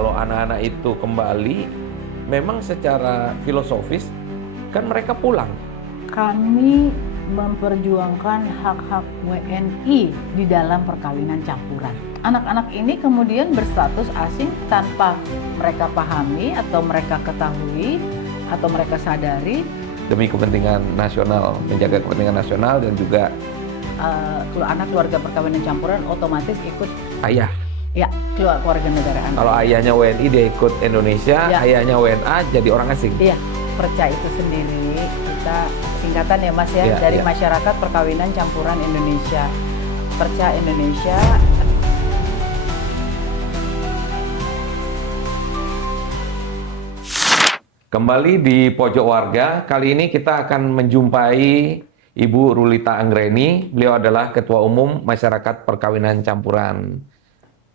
kalau anak-anak itu kembali, memang secara filosofis kan mereka pulang. Kami memperjuangkan hak-hak WNI di dalam perkawinan campuran. Anak-anak ini kemudian berstatus asing tanpa mereka pahami atau mereka ketahui atau mereka sadari. Demi kepentingan nasional, menjaga kepentingan nasional dan juga Kalau anak keluarga perkawinan campuran otomatis ikut ayah. ya keluarga negaraan. Kalau ayahnya WNI dia ikut Indonesia, Ya. ayahnya WNA jadi orang asing. Iya, perca itu sendiri kita singkatan ya Mas ya, Iya, dari iya. Masyarakat Perkawinan Campuran Indonesia. Perca Indonesia. Kembali di Pojok Warga, kali ini kita akan menjumpai Ibu Rulita Anggreni. Beliau adalah Ketua Umum Masyarakat Perkawinan Campuran.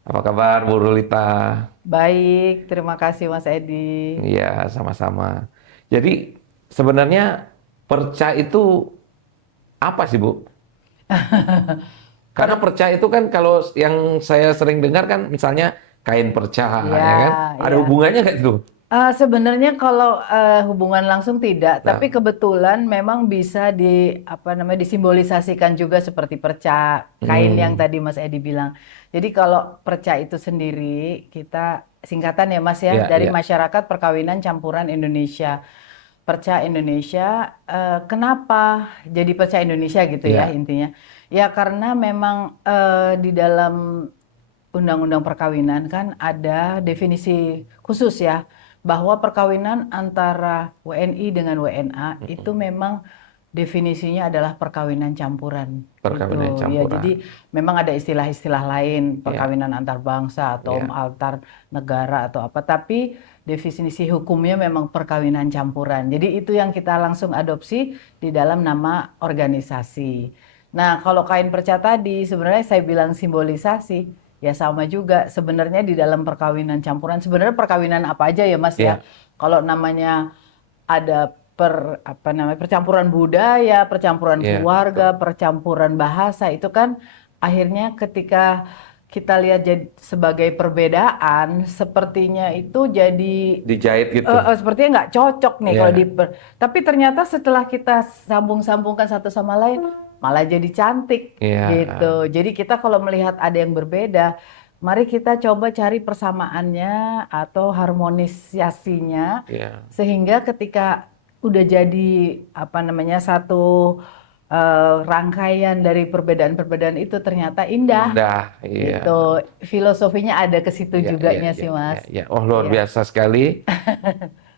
Apa kabar Bu Rulita? Baik, terima kasih Mas Edi. Iya, sama-sama. Jadi sebenarnya perca itu apa sih Bu? Karena perca itu kan kalau yang saya sering dengar kan misalnya kain perca, Iya, ya kan? Ada iya. hubungannya nggak itu? Sebenarnya kalau hubungan langsung tidak, Nah. tapi kebetulan memang bisa disimbolisasikan juga seperti perca kain yang tadi Mas Edi bilang. Jadi kalau perca itu sendiri kita singkatan ya Mas ya, Iya, dari iya. Masyarakat Perkawinan Campuran Indonesia. Perca Indonesia, kenapa jadi perca Indonesia gitu ya Iya. intinya? Ya karena memang di dalam Undang-Undang Perkawinan kan ada definisi khusus ya, bahwa perkawinan antara WNI dengan WNA itu memang definisinya adalah perkawinan campuran. Perkawinan Gitu. Ya, campuran. jadi memang ada istilah-istilah lain, Iya. perkawinan antar bangsa atau Iya. antar negara atau apa, tapi definisi hukumnya memang perkawinan campuran. Jadi itu yang kita langsung adopsi di dalam nama organisasi. Nah, kalau kain perca tadi sebenarnya saya bilang simbolisasi. Ya sama juga sebenarnya di dalam perkawinan campuran. Sebenarnya perkawinan apa aja ya Mas Iya. ya. Kalau namanya ada percampuran budaya, percampuran Iya, keluarga, percampuran bahasa itu kan akhirnya ketika kita lihat sebagai perbedaan, sepertinya itu jadi Dijahit gitu. sepertinya nggak cocok nih Iya. kalau tapi ternyata setelah kita sambung-sambungkan satu sama lain malah jadi cantik Iya. gitu. Jadi kita kalau melihat ada yang berbeda, mari kita coba cari persamaannya atau harmonisasinya Iya. sehingga ketika udah jadi satu rangkaian dari perbedaan-perbedaan itu ternyata indah. Indah, iya. Gitu. Filosofinya ada ke situ Iya, juganya iya, sih iya, Mas. iya. Oh, luar Iya. biasa sekali.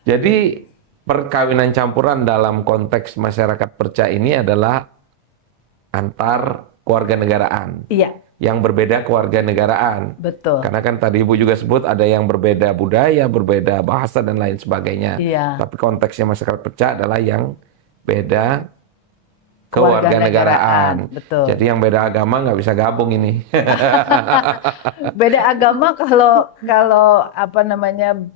Jadi perkawinan campuran dalam konteks masyarakat perca ini adalah antar kewarganegaraan. Iya, Yang berbeda kewarganegaraan. betul. Karena kan tadi Ibu juga sebut ada yang berbeda budaya, berbeda bahasa dan lain sebagainya. Iya. Tapi konteksnya masyarakat perca adalah yang beda Kewarganegaraan, kewarganegaraan. betul. Jadi yang beda agama nggak bisa gabung ini. Beda agama kalau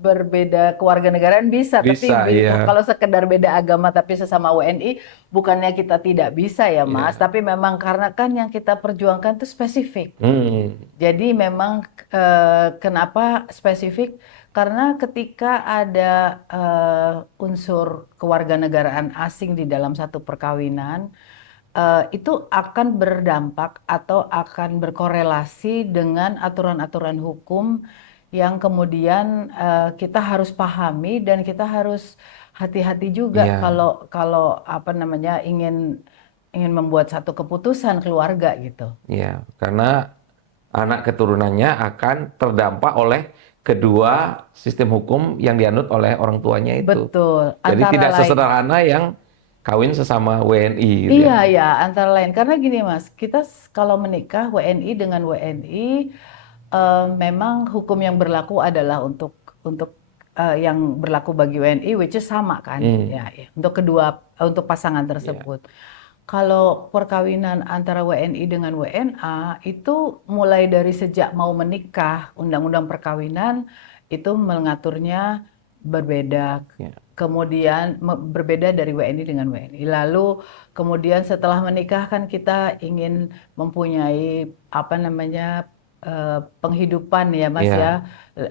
berbeda kewarganegaraan bisa, Bisa, tapi iya. kalau sekedar beda agama tapi sesama WNI bukannya kita tidak bisa ya Mas, Iya. tapi memang karena kan yang kita perjuangkan itu spesifik. Hmm. Jadi memang kenapa spesifik? Karena ketika ada unsur kewarganegaraan asing di dalam satu perkawinan, itu akan berdampak atau akan berkorelasi dengan aturan-aturan hukum yang kemudian kita harus pahami dan kita harus hati-hati juga Iya. kalau ingin membuat satu keputusan keluarga gitu. Ya, karena anak keturunannya akan terdampak oleh kedua sistem hukum yang dianut oleh orang tuanya itu. Betul. Jadi Antara tidak lain. sesederhana yang kawin sesama WNI gitu Iya, ya. ya, antara lain. Karena gini Mas, kita kalau menikah WNI dengan WNI, memang hukum yang berlaku adalah untuk yang berlaku bagi WNI, which is sama kan, ya, untuk untuk pasangan tersebut. Kalau perkawinan antara WNI dengan WNA itu mulai dari sejak mau menikah, undang-undang perkawinan itu mengaturnya berbeda. Ya. Kemudian berbeda dari WNI dengan WNI. Lalu kemudian setelah menikah kan kita ingin mempunyai penghidupan ya Mas Iya. ya.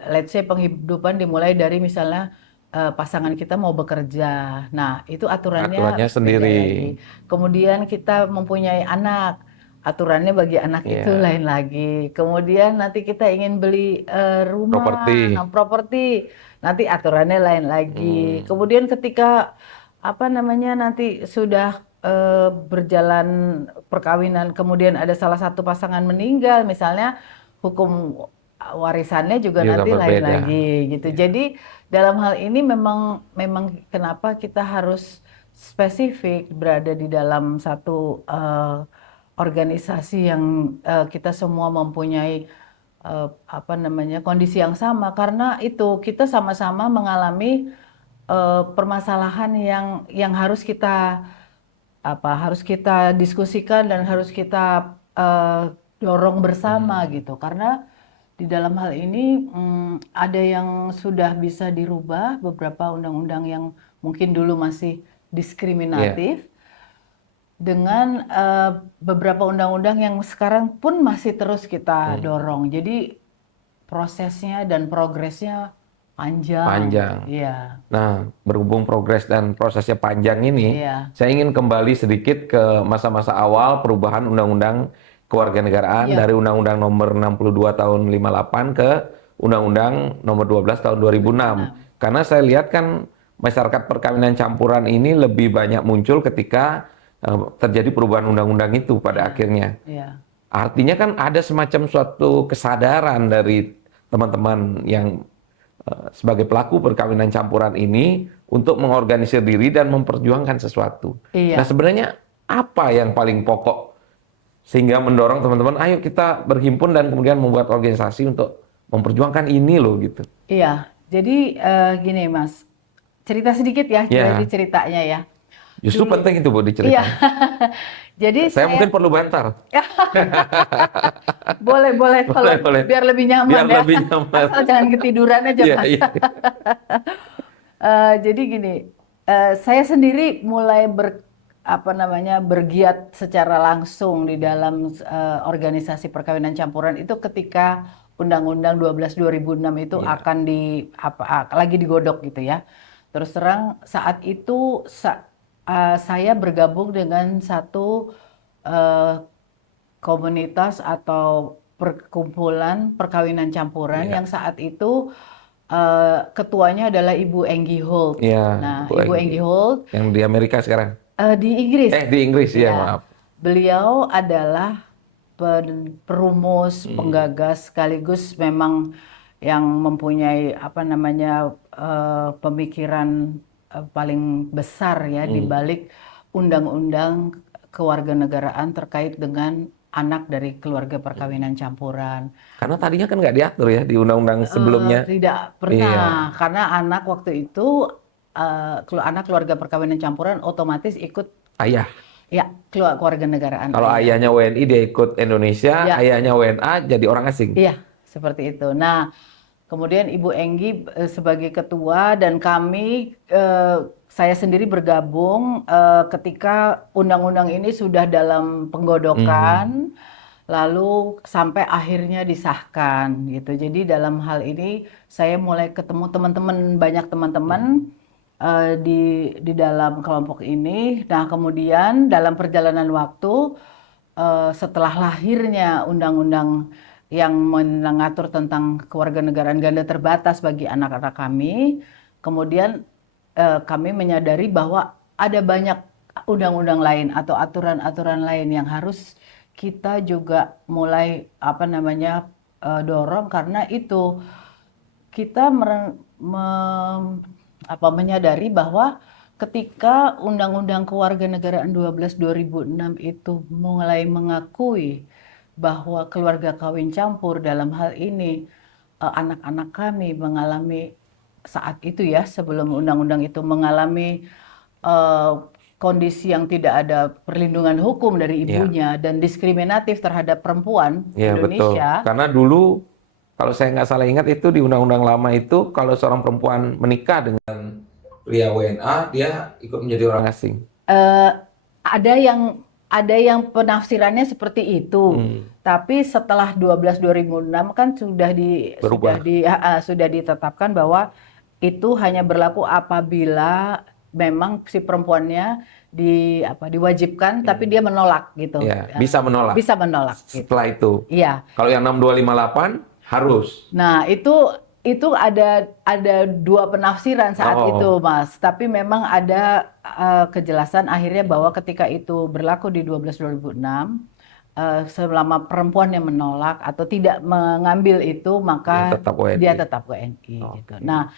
Let's say penghidupan dimulai dari misalnya pasangan kita mau bekerja. Nah, itu aturannya Aturannya beda sendiri. lagi. Kemudian kita mempunyai anak, aturannya bagi anak itu Iya. lain lagi. Kemudian nanti kita ingin beli rumah, Properti. properti, nanti aturannya lain lagi. Hmm. Kemudian ketika apa namanya nanti sudah berjalan perkawinan, kemudian ada salah satu pasangan meninggal, misalnya hukum warisannya juga Juga nanti lain berbeda. lagi gitu. Iya. Jadi dalam hal ini memang memang kenapa kita harus spesifik berada di dalam satu organisasi yang kita semua mempunyai apa namanya kondisi yang sama, karena itu kita sama-sama mengalami permasalahan yang harus kita harus kita diskusikan dan harus kita dorong bersama gitu, karena di dalam hal ini ada yang sudah bisa dirubah, beberapa undang-undang yang mungkin dulu masih diskriminatif, dengan beberapa undang-undang yang sekarang pun masih terus kita dorong. Jadi prosesnya dan progresnya panjang. Panjang. Iya, Nah, berhubung progres dan prosesnya panjang ini, iya, saya ingin kembali sedikit ke masa-masa awal perubahan Undang-Undang Kewarganegaraan iya, dari Undang-Undang Nomor 62 Tahun 58 ke Undang-Undang Nomor 12 Tahun 2006. Karena saya lihat kan masyarakat perkawinan campuran ini lebih banyak muncul ketika terjadi perubahan undang-undang itu pada akhirnya. iya, Artinya kan ada semacam suatu kesadaran dari teman-teman yang sebagai pelaku perkawinan campuran ini untuk mengorganisir diri dan memperjuangkan sesuatu. iya. Nah, sebenarnya apa yang paling pokok sehingga mendorong teman-teman, ayo kita berhimpun dan kemudian membuat organisasi untuk memperjuangkan ini loh gitu. Iya, jadi gini Mas, cerita sedikit ya, Ya, jadi ceritanya ya. justru Dulu, penting itu Bu iya, diceritain. jadi Saya saya mungkin perlu bantar. boleh kalau Boleh. biar lebih nyaman Biar ya, lebih nyaman. asal jangan ketiduran aja Iya, Mas. iya. Jadi gini, saya sendiri mulai apa namanya bergiat secara langsung di dalam organisasi perkawinan campuran itu ketika Undang-Undang 12 2006 itu Iya. akan lagi digodok gitu ya. Terus terang saat itu saya bergabung dengan satu eh, komunitas atau perkumpulan perkawinan campuran Iya. yang saat itu ketuanya adalah Ibu Enggi Holt. Iya, Nah, Bu Ibu Enggi. Enggi Holt Yang di Amerika sekarang. di Inggris. Di Inggris ya, Ya, maaf. beliau adalah perumus, penggagas sekaligus memang yang mempunyai apa namanya pemikiran paling besar ya di balik undang-undang kewarganegaraan terkait dengan anak dari keluarga perkawinan campuran. Karena tadinya kan nggak diatur ya di undang-undang sebelumnya. Tidak Iya. pernah, karena anak waktu itu anak keluarga perkawinan campuran otomatis ikut Ayah. ya kewarganegaraan Kalau ayah. ayahnya WNI dia ikut Indonesia, Ya. ayahnya WNA jadi orang asing. Iya, seperti itu. Nah, kemudian Ibu Enggi sebagai ketua dan kami, saya sendiri bergabung ketika undang-undang ini sudah dalam penggodokan, lalu sampai akhirnya disahkan gitu. Jadi dalam hal ini saya mulai ketemu teman-teman, banyak teman-teman di dalam kelompok ini. Nah, kemudian dalam perjalanan waktu setelah lahirnya undang-undang yang mengatur tentang kewarganegaraan ganda terbatas bagi anak-anak kami, kemudian kami menyadari bahwa ada banyak undang-undang lain atau aturan-aturan lain yang harus kita juga mulai apa namanya dorong, karena itu kita menyadari bahwa ketika Undang-Undang Kewarganegaraan 12 2006 itu mulai mengakui bahwa keluarga kawin campur dalam hal ini anak-anak kami mengalami saat itu ya, sebelum undang-undang itu mengalami kondisi yang tidak ada perlindungan hukum dari ibunya dan diskriminatif terhadap perempuan Iya, betul. Indonesia. Karena dulu kalau saya nggak salah ingat itu di undang-undang lama itu kalau seorang perempuan menikah dengan pria WNA dia ikut menjadi orang asing. Ada yang ada yang penafsirannya seperti itu. Tapi setelah 12/2006 kan Berubah. sudah ditetapkan bahwa itu hanya berlaku apabila memang si perempuannya diwajibkan tapi dia menolak gitu. Ya, bisa menolak. Bisa menolak gitu. Setelah itu. Iya. Kalau yang 6258 harus. Nah, itu ada dua penafsiran saat itu, Mas. Tapi memang ada kejelasan akhirnya bahwa ketika itu berlaku di 12/2006, selama perempuan yang menolak atau tidak mengambil itu, maka dia tetap WNI gitu. Nah,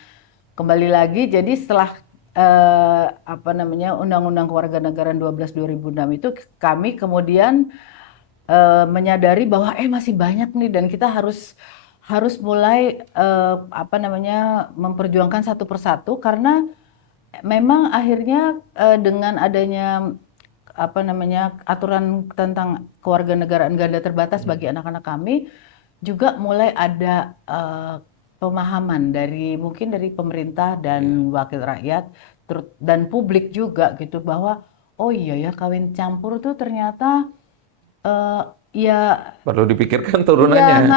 kembali lagi, jadi setelah Undang-Undang Kewarganegaraan 12/2006 itu, kami kemudian menyadari bahwa masih banyak nih dan kita harus mulai memperjuangkan satu persatu, karena memang akhirnya dengan adanya aturan tentang kewarganegaraan ganda terbatas bagi anak-anak kami, juga mulai ada pemahaman mungkin dari pemerintah dan wakil rakyat dan publik juga gitu, bahwa oh iya ya, kawin campur tuh ternyata ya perlu dipikirkan turunannya.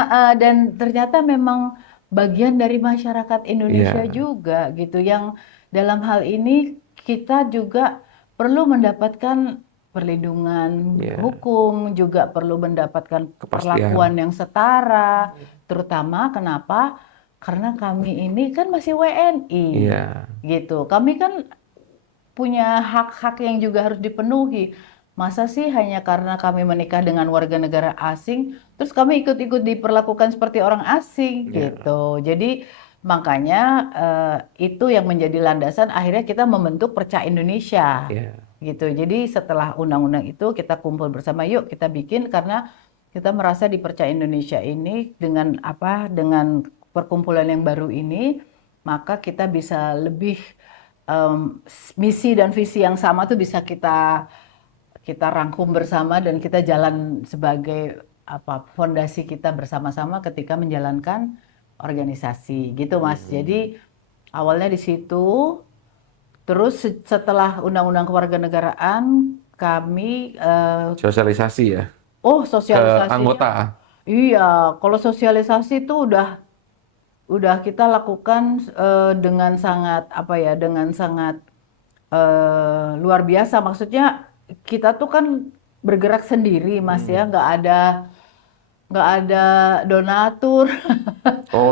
dan ternyata memang bagian dari masyarakat Indonesia juga gitu, yang dalam hal ini kita juga perlu mendapatkan perlindungan hukum, juga perlu mendapatkan perlakuan yang setara, terutama kenapa? Karena kami ini kan masih WNI gitu. Kami kan punya hak-hak yang juga harus dipenuhi. Masa sih hanya karena kami menikah dengan warga negara asing, terus kami ikut-ikut diperlakukan seperti orang asing gitu. Jadi makanya itu yang menjadi landasan akhirnya kita membentuk Perca Indonesia gitu. Jadi setelah undang-undang itu kita kumpul bersama, yuk kita bikin, karena kita merasa di Perca Indonesia ini dengan perkumpulan yang baru ini, maka kita bisa lebih misi dan visi yang sama tuh bisa kita rangkum bersama dan kita jalan sebagai fondasi kita bersama-sama ketika menjalankan organisasi gitu, Mas. Jadi awalnya di situ, terus setelah Undang-Undang Kewarganegaraan kami sosialisasi ya. Sosialisasi ke anggota. Iya, kalau sosialisasi itu udah kita lakukan dengan sangat luar biasa. Maksudnya kita tuh kan bergerak sendiri, Mas, ya, nggak ada donatur,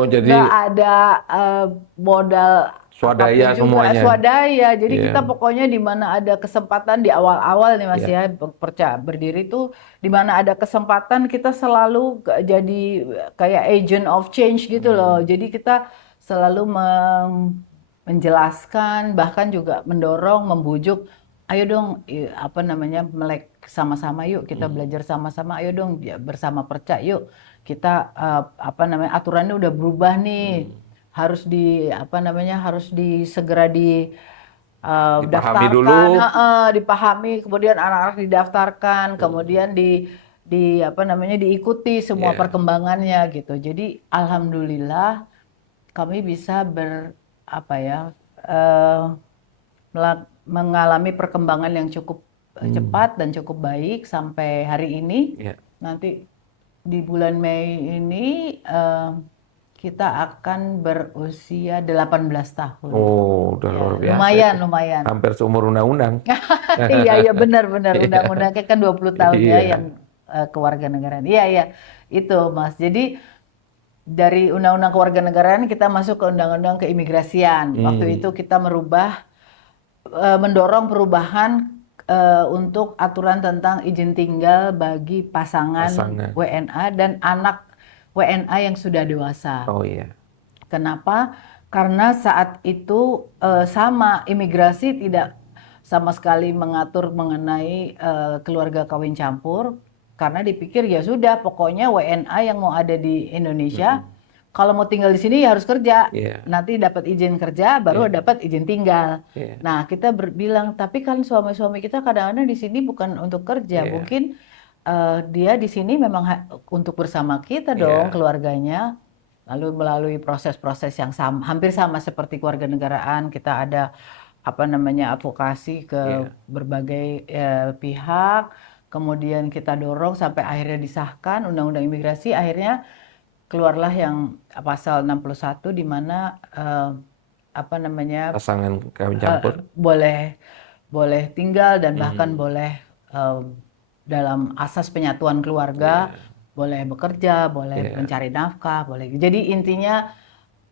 jadi nggak ada modal swadaya semuanya. Swadaya. Jadi kita pokoknya di mana ada kesempatan di awal-awal nih, Mas, ya, Perca berdiri tuh di mana ada kesempatan kita selalu jadi kayak agent of change gitu loh. Jadi kita selalu menjelaskan, bahkan juga mendorong, membujuk, ayo dong melek sama-sama yuk, kita belajar sama-sama, ayo dong bersama Perca yuk. Kita aturannya udah berubah nih. Harus segera dipahami dulu. Dipahami, kemudian anak-anak didaftarkan, kemudian diikuti semua perkembangannya gitu. Jadi alhamdulillah kami bisa mengalami perkembangan yang cukup cepat dan cukup baik sampai hari ini. Nanti di bulan Mei ini kita akan berusia 18 tahun. Oh, udah luar biasa. Lumayan. Hampir seumur undang-undang. Iya, benar. Undang-undangnya kan 20 tahun ya yang kewarganegaraan. Iya, itu, Mas. Jadi dari Undang-Undang Kewarganegaraan kita masuk ke Undang-Undang Keimigrasian. Waktu itu kita mendorong perubahan untuk aturan tentang izin tinggal bagi pasangan WNA dan anak WNA yang sudah dewasa. Oh iya. Kenapa? Karena saat itu imigrasi tidak sama sekali mengatur mengenai keluarga kawin campur, karena dipikir ya sudah, pokoknya WNA yang mau ada di Indonesia kalau mau tinggal di sini ya harus kerja. Nanti dapat izin kerja baru dapat izin tinggal. Nah, kita bilang, tapi kan suami-suami kita kadang-kadang di sini bukan untuk kerja. Mungkin dia di sini memang untuk bersama kita dong, keluarganya. Lalu melalui proses-proses yang hampir sama seperti kewarganegaraan, kita ada advokasi ke berbagai pihak. kemudian kita dorong sampai akhirnya disahkan Undang-Undang Imigrasi, akhirnya keluarlah yang pasal 61 di mana apa namanya Pasangan kawin campur. boleh tinggal dan bahkan Hmm. boleh dalam asas penyatuan keluarga, boleh bekerja, boleh Iya. mencari nafkah, boleh. Jadi intinya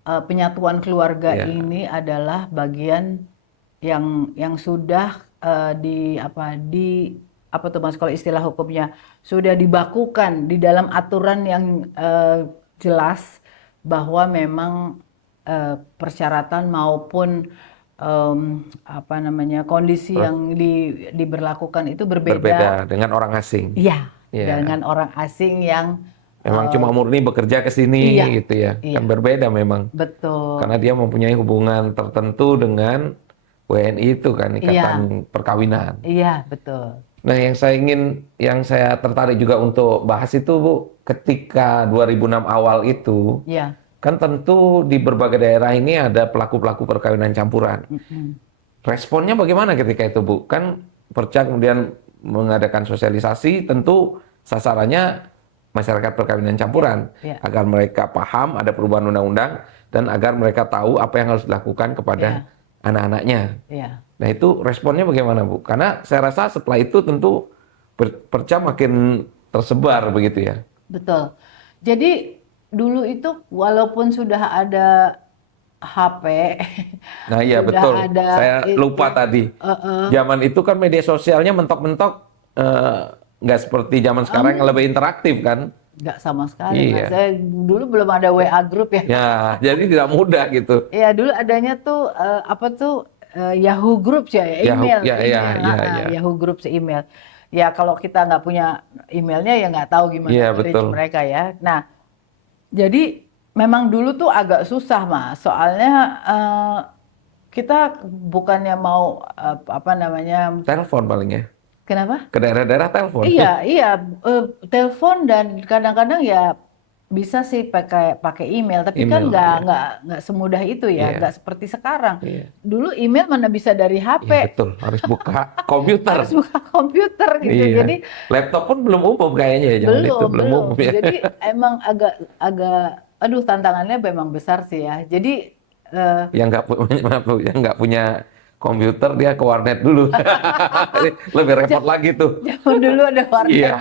penyatuan keluarga Iya. ini adalah bagian yang sudah apa tuh Mas kalau istilah hukumnya sudah dibakukan di dalam aturan yang jelas bahwa memang persyaratan maupun apa namanya kondisi yang diberlakukan itu berbeda. Berbeda dengan orang asing. Iya, Iya. dengan orang asing yang Memang cuma murni bekerja ke sini iya, gitu ya. iya. Kan berbeda memang. betul. Karena dia mempunyai hubungan tertentu dengan WNI itu kan, ikatan perkawinan. Iya, betul. Nah, yang saya tertarik juga untuk bahas itu, Bu, ketika 2006 awal itu, Iya. kan tentu di berbagai daerah ini ada pelaku-pelaku perkawinan campuran. Responnya bagaimana ketika itu, Bu? Kan Perca kemudian mengadakan sosialisasi, tentu sasarannya masyarakat perkawinan campuran, Iya. agar mereka paham ada perubahan undang-undang dan agar mereka tahu apa yang harus dilakukan kepada anak-anaknya. Iya. Nah, itu responnya bagaimana, Bu? Karena saya rasa setelah itu tentu Perca makin tersebar begitu ya. Betul. Jadi dulu itu walaupun sudah ada HP, Nah, iya sudah betul. ada Saya itu, lupa tadi. Zaman itu kan media sosialnya mentok-mentok nggak seperti zaman sekarang yang lebih interaktif kan. nggak sama sekali. Iya. Mas. Saya dulu belum ada WA group ya. Ya, jadi tidak mudah gitu. Ya dulu adanya tuh apa tuh Yahoo Group ya, Yahoo, email, ya, email, ya, ya. Yahoo Group email. Ya kalau kita nggak punya emailnya ya nggak tahu gimana Iya, reach betul. mereka ya. Nah, jadi memang dulu tuh agak susah Mas, soalnya kita bukannya mau apa namanya, Telepon paling ya. kenapa? Ke daerah-daerah telepon. Iya, telepon dan kadang-kadang ya bisa sih pakai email, tapi kan Email, nggak semudah itu ya, Iya. nggak seperti sekarang. Iya. Dulu email mana bisa dari HP, Iya, betul. Harus buka komputer. harus buka komputer gitu. Iya. Jadi Laptop pun belum umum kayaknya ya zaman itu. Belum umum ya. Jadi emang agak, aduh tantangannya memang besar sih ya. Jadi Yang nggak maaf, Bu, yang nggak punya komputer dia ke warnet dulu. Lebih repot lagi tuh. zaman dulu ada warnet. Iya.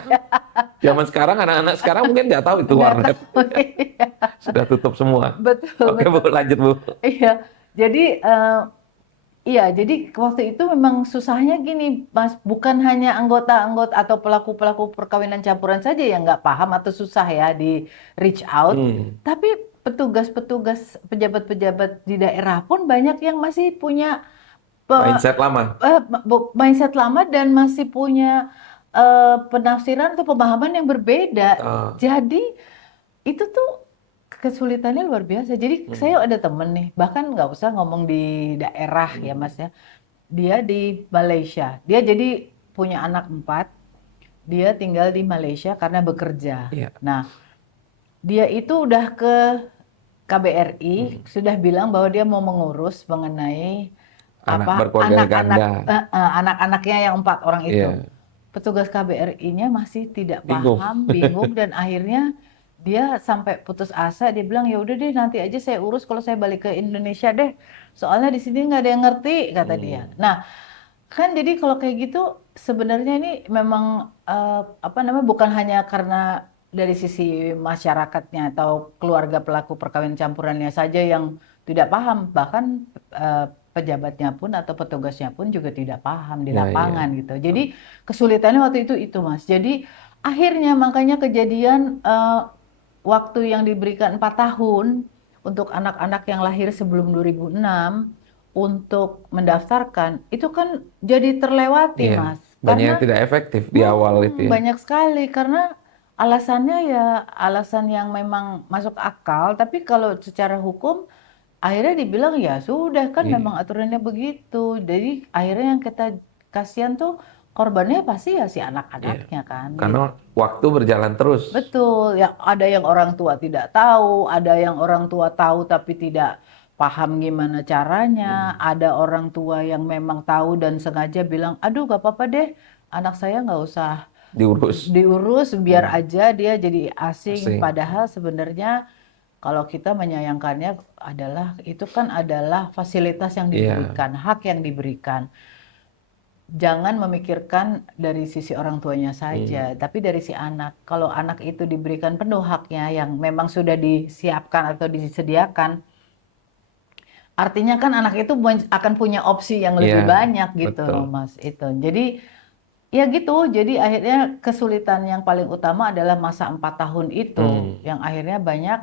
Zaman sekarang anak-anak sekarang mungkin nggak tahu itu Nggak warnet. tahu. Iya. Sudah tutup semua. Betul. Oke, Bu, lanjut, Bu. Iya, jadi jadi waktu itu memang susahnya gini, Mas, bukan hanya anggota-anggota atau pelaku-pelaku perkawinan campuran saja yang nggak paham atau susah ya di reach out, tapi petugas-petugas, pejabat-pejabat di daerah pun banyak yang masih punya Mindset lama. mindset lama dan masih punya penafsiran atau pemahaman yang berbeda. Jadi itu tuh kesulitannya luar biasa. Jadi saya ada temen nih, bahkan nggak usah ngomong di daerah ya Mas ya. Dia di Malaysia. Dia jadi punya anak 4. Dia tinggal di Malaysia karena bekerja. Iya. Nah, dia itu udah ke KBRI, sudah bilang bahwa dia mau mengurus mengenai Berkeluarga ganda. anak-anaknya yang 4 orang itu. Iya. Petugas KBRI-nya masih tidak Bingung. paham, bingung dan akhirnya dia sampai putus asa. Dia bilang ya udah deh nanti aja saya urus kalau saya balik ke Indonesia deh. Soalnya di sini nggak ada yang ngerti kata dia. Nah, kan jadi kalau kayak gitu sebenarnya ini memang apa namanya bukan hanya karena dari sisi masyarakatnya atau keluarga pelaku perkawinan campurannya saja yang tidak paham, bahkan pejabatnya pun atau petugasnya pun juga tidak paham di lapangan gitu. Jadi kesulitannya waktu itu Mas. Jadi akhirnya makanya kejadian waktu yang diberikan 4 tahun untuk anak-anak yang lahir sebelum 2006 untuk mendaftarkan itu kan jadi terlewati Mas. Banyak yang tidak efektif di awal itu ya. Banyak sekali karena alasannya ya alasan yang memang masuk akal, tapi kalau secara hukum akhirnya dibilang ya sudah kan memang aturannya begitu. Jadi akhirnya yang kita kasihan tuh korbannya pasti ya si anak-anaknya kan. Karena waktu berjalan terus. Betul, ya ada yang orang tua tidak tahu, ada yang orang tua tahu tapi tidak paham gimana caranya, ada orang tua yang memang tahu dan sengaja bilang, aduh gak apa-apa deh, anak saya nggak usah diurus. biar aja dia jadi asing. Asing. Padahal sebenarnya kalau kita menyayangkannya adalah itu kan adalah fasilitas yang Iya, diberikan, hak yang diberikan. Jangan memikirkan dari sisi orang tuanya saja, tapi dari si anak. Kalau anak itu diberikan penuh haknya yang memang sudah disiapkan atau disediakan, artinya kan anak itu akan punya opsi yang lebih iya, banyak gitu betul. loh Mas. Itu. Jadi ya gitu, jadi akhirnya kesulitan yang paling utama adalah masa 4 tahun itu, Hmm, yang akhirnya banyak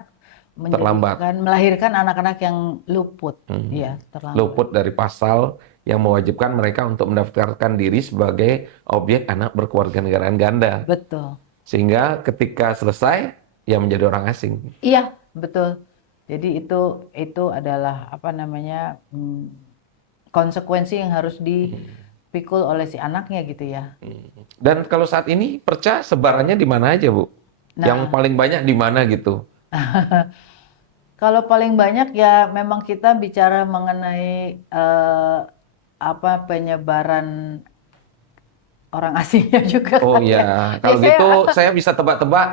terlambat. melahirkan anak-anak yang luput, Hmm. ya terlambat. Luput dari pasal yang mewajibkan mereka untuk mendaftarkan diri sebagai objek anak berkeluarga negaraan ganda. Betul. Sehingga ketika selesai, ya menjadi orang asing. Iya, betul. Jadi itu adalah apa namanya konsekuensi yang harus dipikul oleh si anaknya gitu ya. Dan kalau saat ini perca sebarannya di mana aja, Bu? Yang Nah, paling banyak di mana gitu? kalau paling banyak ya memang kita bicara mengenai apa penyebaran orang asingnya juga Oh kan ya, ya. Ya kalau saya gitu saya bisa tebak-tebak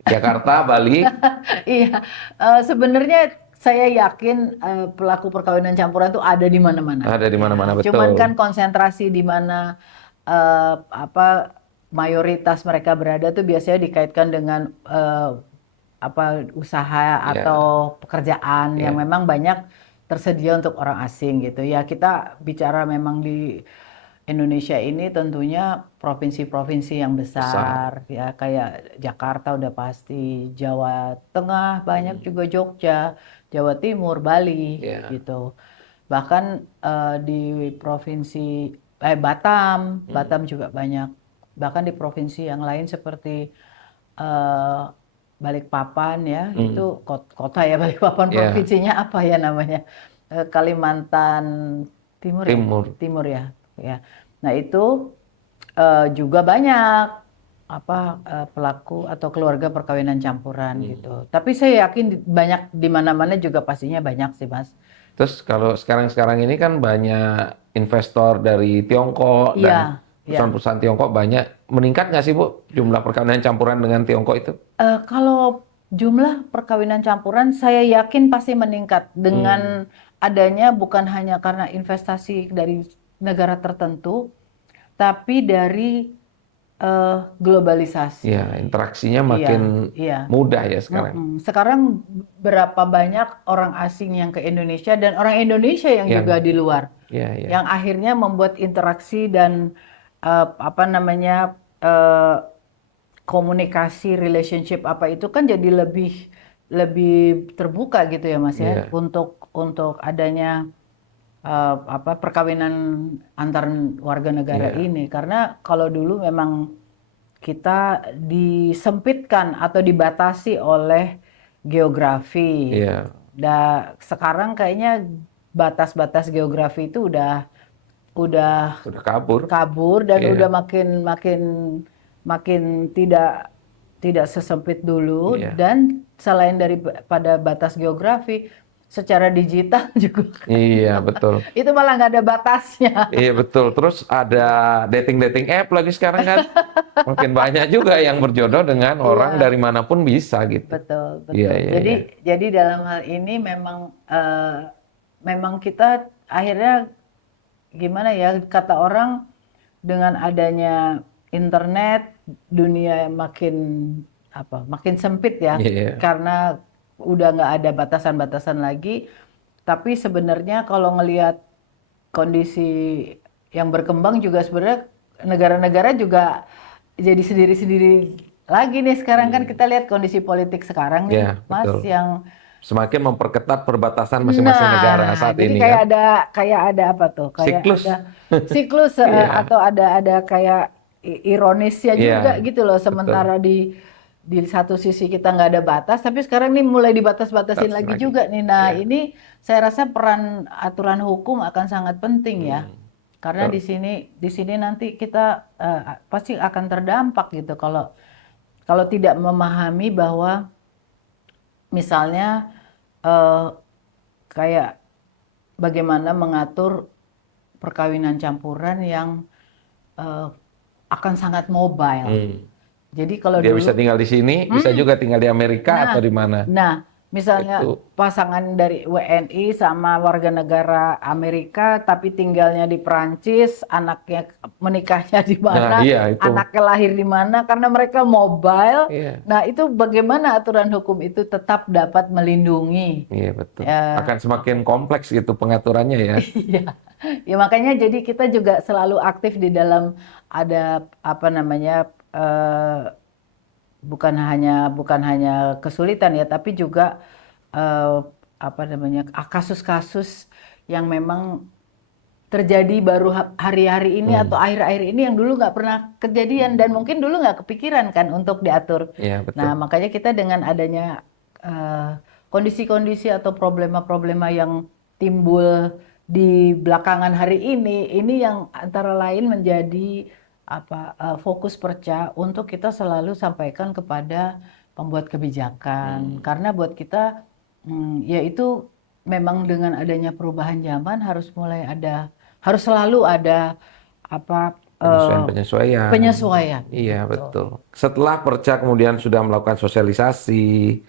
Jakarta, Bali, iya sebenarnya saya yakin pelaku perkawinan campuran itu ada di mana-mana. ada di mana-mana Ya, cuman betul. kan konsentrasi di mana apa mayoritas mereka berada tuh biasanya dikaitkan dengan apa usaha Ya, atau pekerjaan yang ya, memang banyak tersedia untuk orang asing gitu. Ya kita bicara memang di Indonesia ini tentunya provinsi-provinsi yang besar. besar ya kayak Jakarta udah pasti, Jawa Tengah banyak juga Jogja, Jawa Timur, Bali Ya. gitu. Bahkan di provinsi Batam, Hmm. Batam juga banyak. Bahkan di provinsi yang lain seperti eh, Balikpapan ya, Hmm. itu kota ya Balikpapan Ya, provinsinya apa ya namanya? Kalimantan Timur ya, timur. Timur ya, ya. Nah itu juga banyak apa pelaku atau keluarga perkawinan campuran Hmm. gitu. Tapi saya yakin banyak di mana-mana juga pastinya banyak sih Mas. Terus kalau sekarang-sekarang ini kan banyak investor dari Tiongkok Iya, dan iya. perusahaan-perusahaan Tiongkok banyak. Meningkat nggak sih, Bu, jumlah perkawinan campuran dengan Tiongkok itu? Kalau jumlah perkawinan campuran saya yakin pasti meningkat Hmm. dengan adanya bukan hanya karena investasi dari negara tertentu, tapi dari Ya, globalisasi. interaksinya Iya, makin iya. mudah ya sekarang. Sekarang berapa banyak orang asing yang ke Indonesia dan orang Indonesia yang juga Yang, di luar, ya, ya, yang akhirnya membuat interaksi dan apa namanya eh, komunikasi, relationship apa itu kan jadi lebih lebih terbuka gitu ya Mas ya ya, untuk adanya apa perkawinan antar warga negara ya, ini karena kalau dulu memang kita disempitkan atau dibatasi oleh geografi. ya. Sekarang kayaknya batas-batas geografi itu udah Sudah kabur. kabur dan udah Ya, makin makin makin tidak sesempit dulu ya. dan selain daripada batas geografi secara digital juga Iya, betul. itu malah nggak ada batasnya. Iya, betul. Terus ada dating-dating app lagi sekarang kan. Makin banyak juga yang berjodoh dengan orang Iya, dari manapun bisa gitu. betul, Iya, betul. iya, Jadi iya. jadi dalam hal ini memang memang kita akhirnya gimana ya kata orang dengan adanya internet dunia makin apa makin sempit ya Iya, karena udah nggak ada batasan-batasan lagi. Tapi sebenarnya kalau ngelihat kondisi yang berkembang juga sebenarnya negara-negara juga jadi sendiri-sendiri lagi nih sekarang kan hmm, kita lihat kondisi politik sekarang ya, nih Mas betul. yang Semakin memperketat perbatasan masing-masing negara nah, saat jadi ini kan. kayak ada apa tuh? Kayak ada Siklus. siklus Iya, atau ada kayak ironisnya juga iya, gitu loh. betul. Sementara di satu sisi kita nggak ada batas, tapi sekarang nih mulai dibatas-batasin Batasin lagi lagi. juga nih. Nah, Iya. ini saya rasa peran aturan hukum akan sangat penting ya. Hmm, Karena betul. di sini nanti kita pasti akan terdampak gitu kalau kalau tidak memahami bahwa misalnya eh, kayak bagaimana mengatur perkawinan campuran yang eh, akan sangat mobile. Hmm. Jadi kalau Dia dulu bisa tinggal di sini, bisa juga tinggal di Amerika atau di mana. Nah, misalnya Itu. pasangan dari WNI sama warga negara Amerika, tapi tinggalnya di Perancis, anaknya menikahnya di Nah, mana, iya itu. anaknya lahir di mana, karena mereka mobile. Iya, Nah, itu bagaimana aturan hukum itu tetap dapat melindungi? iya betul. Ya, Akan semakin kompleks gitu pengaturannya ya. iya. Ya makanya jadi kita juga selalu aktif di dalam ada apa namanya bukan hanya kesulitan ya, tapi juga apa namanya kasus-kasus yang memang terjadi baru hari-hari ini atau akhir-akhir ini yang dulu nggak pernah kejadian dan mungkin dulu nggak kepikiran kan untuk diatur. Iya Nah, betul. makanya kita dengan adanya kondisi-kondisi atau problema-problema yang timbul di belakangan hari ini yang antara lain menjadi fokus Perca untuk kita selalu sampaikan kepada pembuat kebijakan. Karena buat kita yaitu memang dengan adanya perubahan zaman harus selalu ada Penyesuaian-penyesuaian. penyesuaian. Iya Betul. betul. Setelah Perca kemudian sudah melakukan sosialisasi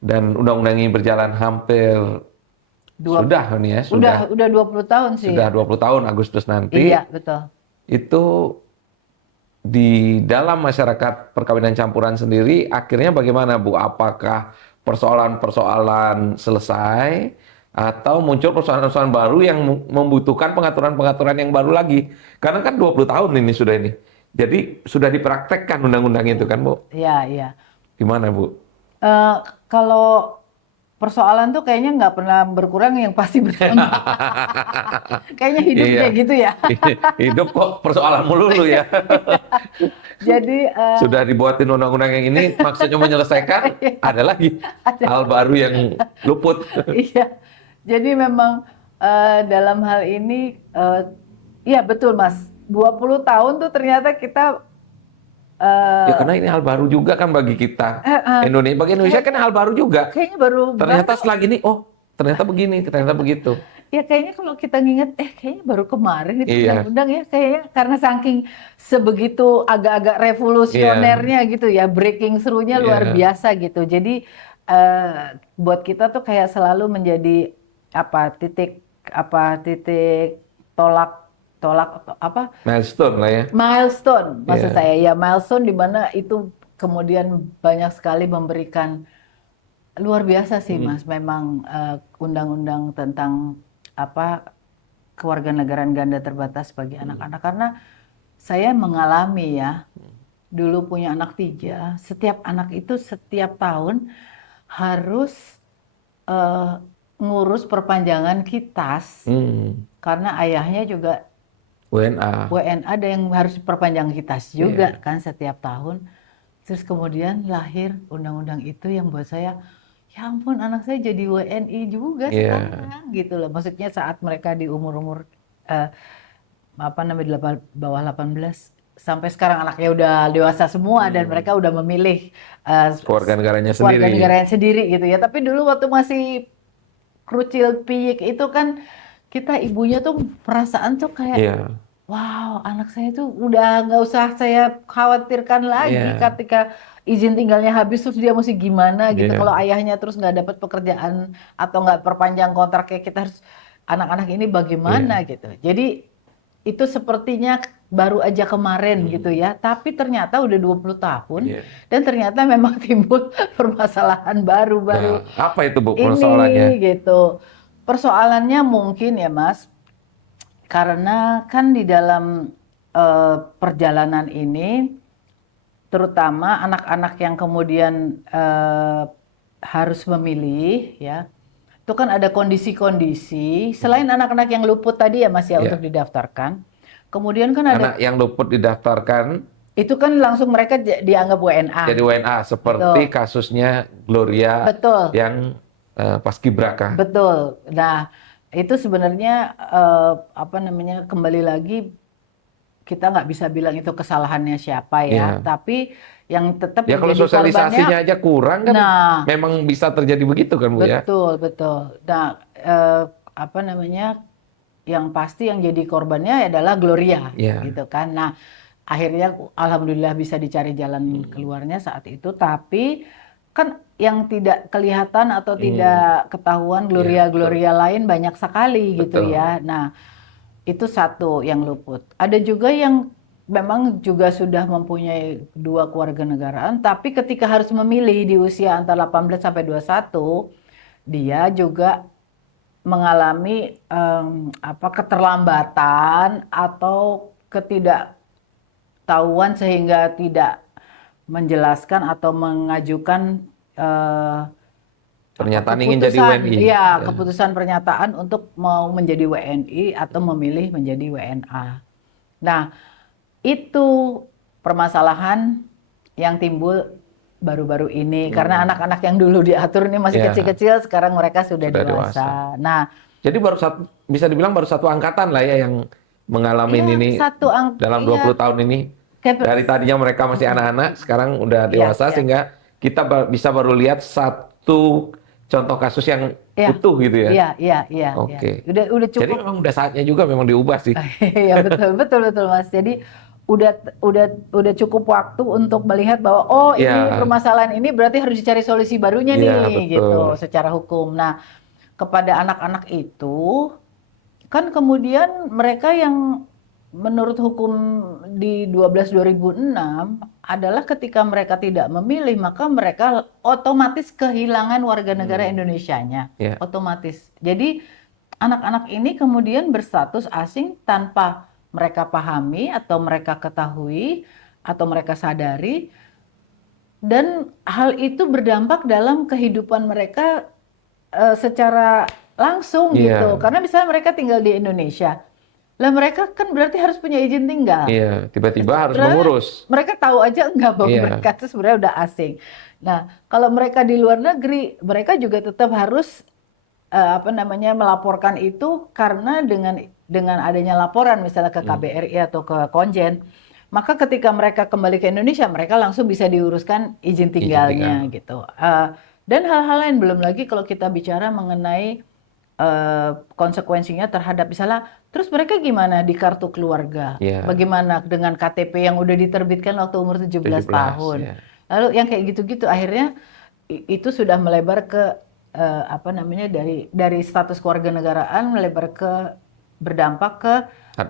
dan undang-undang ini berjalan hampir Dua- sudah nih ya, Udah 20 tahun sih. sudah 20 tahun Agustus nanti. Iya, betul. Itu di dalam masyarakat perkawinan campuran sendiri akhirnya bagaimana Bu? Apakah persoalan-persoalan selesai atau muncul persoalan-persoalan baru yang membutuhkan pengaturan-pengaturan yang baru lagi? Karena kan 20 tahun ini sudah ini. Jadi sudah dipraktekkan undang-undang itu kan Bu? Iya, iya. Gimana Bu? Kalau persoalan tuh kayaknya nggak pernah berkurang, yang pasti bertambah. Kayaknya hidup Iya. kayak gitu ya. Hidup kok persoalan melulu ya. Jadi Sudah dibuatin undang-undang yang ini maksudnya menyelesaikan, ada lagi hal baru yang luput. iya. Jadi memang dalam hal ini iya betul Mas. 20 tahun tuh ternyata kita Ya karena ini hal baru juga kan bagi kita. Bagi Indonesia kan hal baru juga. kayaknya baru Ternyata setelah gini, oh ternyata begini, ternyata begitu. ya kayaknya kalau kita nginget kayaknya baru kemarin itu Iya. undang-undang ya, kayaknya karena saking sebegitu agak-agak revolusionernya gitu ya, breaking through-nya luar Iya. biasa gitu. Jadi buat kita tuh kayak selalu menjadi titik tolak apa Milestone lah ya. milestone maksud Iya. saya ya, milestone di mana itu kemudian banyak sekali memberikan luar biasa sih Mas, memang undang-undang tentang kewarganegaraan ganda terbatas bagi anak-anak, karena saya mengalami ya, dulu punya anak 3, setiap anak itu setiap tahun harus ngurus perpanjangan KITAS karena ayahnya juga WNA. WNA, ada yang harus perpanjang KITAS juga Iya. kan setiap tahun. Terus kemudian lahir undang-undang itu yang buat saya, ya ampun anak saya jadi WNI juga Iya. sekarang gitu loh. Maksudnya saat mereka di umur-umur bawah 18 sampai sekarang anaknya udah dewasa semua dan mereka udah memilih Kewarganegaranya keluarga sendiri. negaranya sendiri gitu ya. Tapi dulu waktu masih krucil piyik itu kan kita ibunya tuh perasaan tuh kayak Iya. wow, anak saya tuh udah nggak usah saya khawatirkan lagi Iya. ketika izin tinggalnya habis terus dia mesti gimana gitu. Iya. Kalau ayahnya terus nggak dapat pekerjaan atau nggak perpanjang kontrak, kayak kita harus anak-anak ini bagaimana gitu. Jadi itu sepertinya baru aja kemarin gitu ya. Tapi ternyata udah 20 tahun Iya. dan ternyata memang timbul permasalahan baru-baru Nah, apa itu Bu ini persoalannya? gitu. Persoalannya mungkin ya Mas, karena kan di dalam perjalanan ini, terutama anak-anak yang kemudian harus memilih ya, itu kan ada kondisi-kondisi selain anak-anak yang luput tadi ya Mas ya, Iya. untuk didaftarkan. Kemudian kan ada Anak yang luput didaftarkan itu kan langsung mereka dianggap WNA. jadi WNA seperti kasusnya Gloria Betul. yang paskibraka. Betul. Nah, itu sebenarnya kembali lagi kita nggak bisa bilang itu kesalahannya siapa ya, Iya. tapi yang tetap Ya kalau menjadi sosialisasinya aja kurang kan Nah. memang bisa terjadi begitu kan Bu ya? betul. Nah, yang pasti yang jadi korbannya adalah Gloria, Iya. gitu kan. Nah, akhirnya alhamdulillah bisa dicari jalan keluarnya saat itu, tapi kan yang tidak kelihatan atau tidak ketahuan Iya, betul. Gloria-Gloria lain banyak sekali gitu Betul. ya. Nah, itu satu yang luput. Ada juga yang memang juga sudah mempunyai 2 kewarganegaraan, tapi ketika harus memilih di usia antara 18 sampai 21, dia juga mengalami keterlambatan atau ketidaktahuan sehingga tidak menjelaskan atau mengajukan Pernyataan ingin jadi keputusan, WNI. ya, Ya. keputusan pernyataan untuk mau menjadi WNI atau memilih menjadi WNA. Nah, itu permasalahan yang timbul baru-baru ini karena anak-anak yang dulu diatur ini masih Ya. kecil-kecil, sekarang mereka sudah Sudah dewasa. Nah, Jadi bisa dibilang baru satu angkatan lah ya yang mengalami ya ini dalam 20 tahun ini. Dari tadinya mereka masih anak-anak, sekarang udah dewasa, sehingga kita bisa baru lihat satu contoh kasus yang utuh gitu ya. Iya. Oke. Udah Jadi cukup. memang udah saatnya juga memang diubah sih. Iya, betul Mas. Jadi udah cukup waktu untuk melihat bahwa ini Ya, permasalahan ini berarti harus dicari solusi barunya ya nih betul. gitu secara hukum. Nah, kepada anak-anak itu kan kemudian mereka yang menurut hukum di 12/2006 adalah ketika mereka tidak memilih maka mereka otomatis kehilangan warga negara Indonesianya. Ya. Otomatis. Jadi anak-anak ini kemudian berstatus asing tanpa mereka pahami atau mereka ketahui atau mereka sadari, dan hal itu berdampak dalam kehidupan mereka secara langsung gitu. Karena misalnya mereka tinggal di Indonesia, lah mereka kan berarti harus punya izin tinggal. Iya, tiba-tiba harus mengurus. Mereka tahu aja enggak bahwa mereka itu sebenarnya udah asing. Nah, kalau mereka di luar negeri, mereka juga tetap harus melaporkan itu, karena dengan adanya laporan misalnya ke KBRI atau ke Konjen, maka ketika mereka kembali ke Indonesia mereka langsung bisa diuruskan izin tinggalnya gitu. Dan hal-hal lain, belum lagi kalau kita bicara mengenai konsekuensinya terhadap misalnya, terus mereka gimana di kartu keluarga? Bagaimana dengan KTP yang udah diterbitkan waktu umur 17 tahun? Ya. Lalu yang kayak gitu-gitu akhirnya itu sudah melebar ke dari status kewarganegaraan melebar ke berdampak ke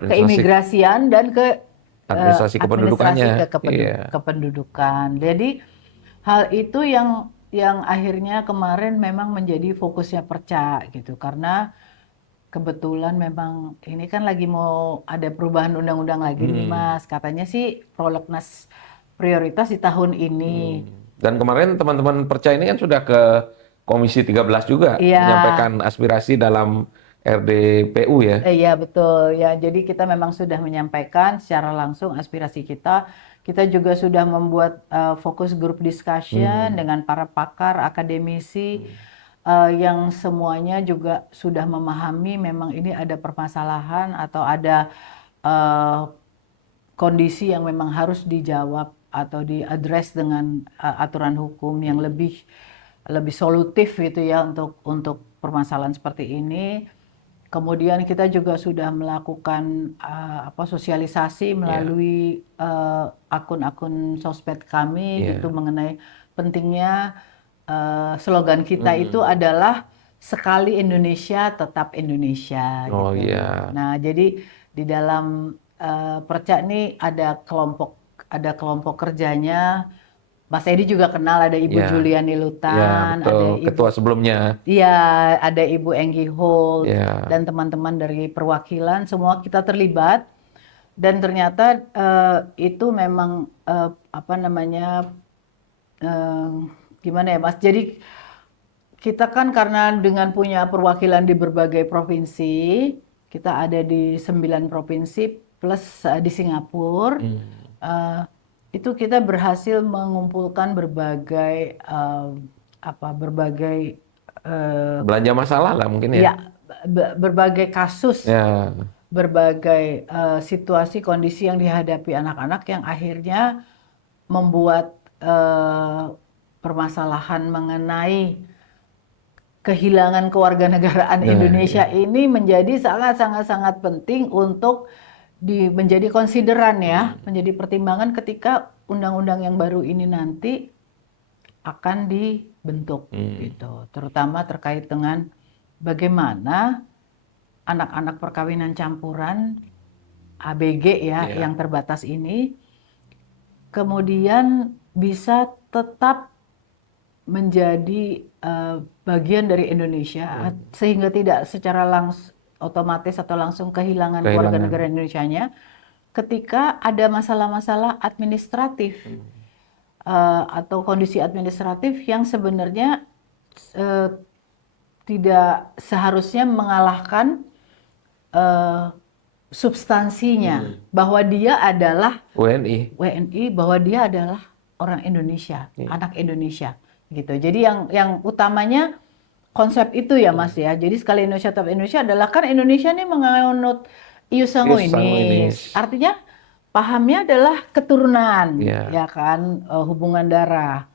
keimigrasian dan ke administrasi kependudukannya. Kependudukan. Jadi hal itu yang akhirnya kemarin memang menjadi fokusnya Perca gitu, karena kebetulan memang ini kan lagi mau ada perubahan undang-undang lagi nih Mas, katanya sih prolegnas prioritas di tahun ini. Dan kemarin teman-teman Perca ini kan sudah ke Komisi 13 juga menyampaikan aspirasi dalam RDPU ya. Iya betul ya, jadi kita memang sudah menyampaikan secara langsung aspirasi kita. Kita juga sudah membuat fokus group discussion dengan para pakar, akademisi yang semuanya juga sudah memahami memang ini ada permasalahan atau ada kondisi yang memang harus dijawab atau diadres dengan aturan hukum yang lebih solutif gitu ya untuk permasalahan seperti ini. Kemudian kita juga sudah melakukan sosialisasi melalui akun-akun sosmed kami gitu mengenai pentingnya slogan kita itu adalah sekali Indonesia tetap Indonesia. Oh gitu. iya. Nah jadi di dalam Perca ini ada kelompok kerjanya. Mas Edi juga kenal, ada Ibu Juliani Lutan, betul. ada ketua sebelumnya. Iya, ada Ibu Enggi Holt dan teman-teman dari perwakilan, semua kita terlibat. Dan ternyata itu memang gimana ya Mas? Jadi kita kan karena dengan punya perwakilan di berbagai provinsi, kita ada di 9 provinsi plus di Singapura. Itu kita berhasil mengumpulkan berbagai belanja masalah lah mungkin ya. Ya, berbagai kasus, berbagai situasi kondisi yang dihadapi anak-anak yang akhirnya membuat permasalahan mengenai kehilangan kewarganegaraan Nah, Indonesia ini menjadi sangat penting untuk menjadi konsideran ya, menjadi pertimbangan ketika undang-undang yang baru ini nanti akan dibentuk gitu. Terutama terkait dengan bagaimana anak-anak perkawinan campuran ABG ya Iya. yang terbatas ini kemudian bisa tetap menjadi bagian dari Indonesia sehingga tidak secara otomatis atau langsung kehilangan warga negara Indonesianya ketika ada masalah-masalah administratif atau kondisi administratif yang sebenarnya tidak seharusnya mengalahkan substansinya bahwa dia adalah WNI, bahwa dia adalah orang Indonesia, anak Indonesia gitu. Jadi yang utamanya konsep itu ya Mas ya. Jadi sekali Indonesia tetap Indonesia adalah kan Indonesia ini menganut ius sanguinis. Artinya pahamnya adalah keturunan, ya kan, hubungan darah.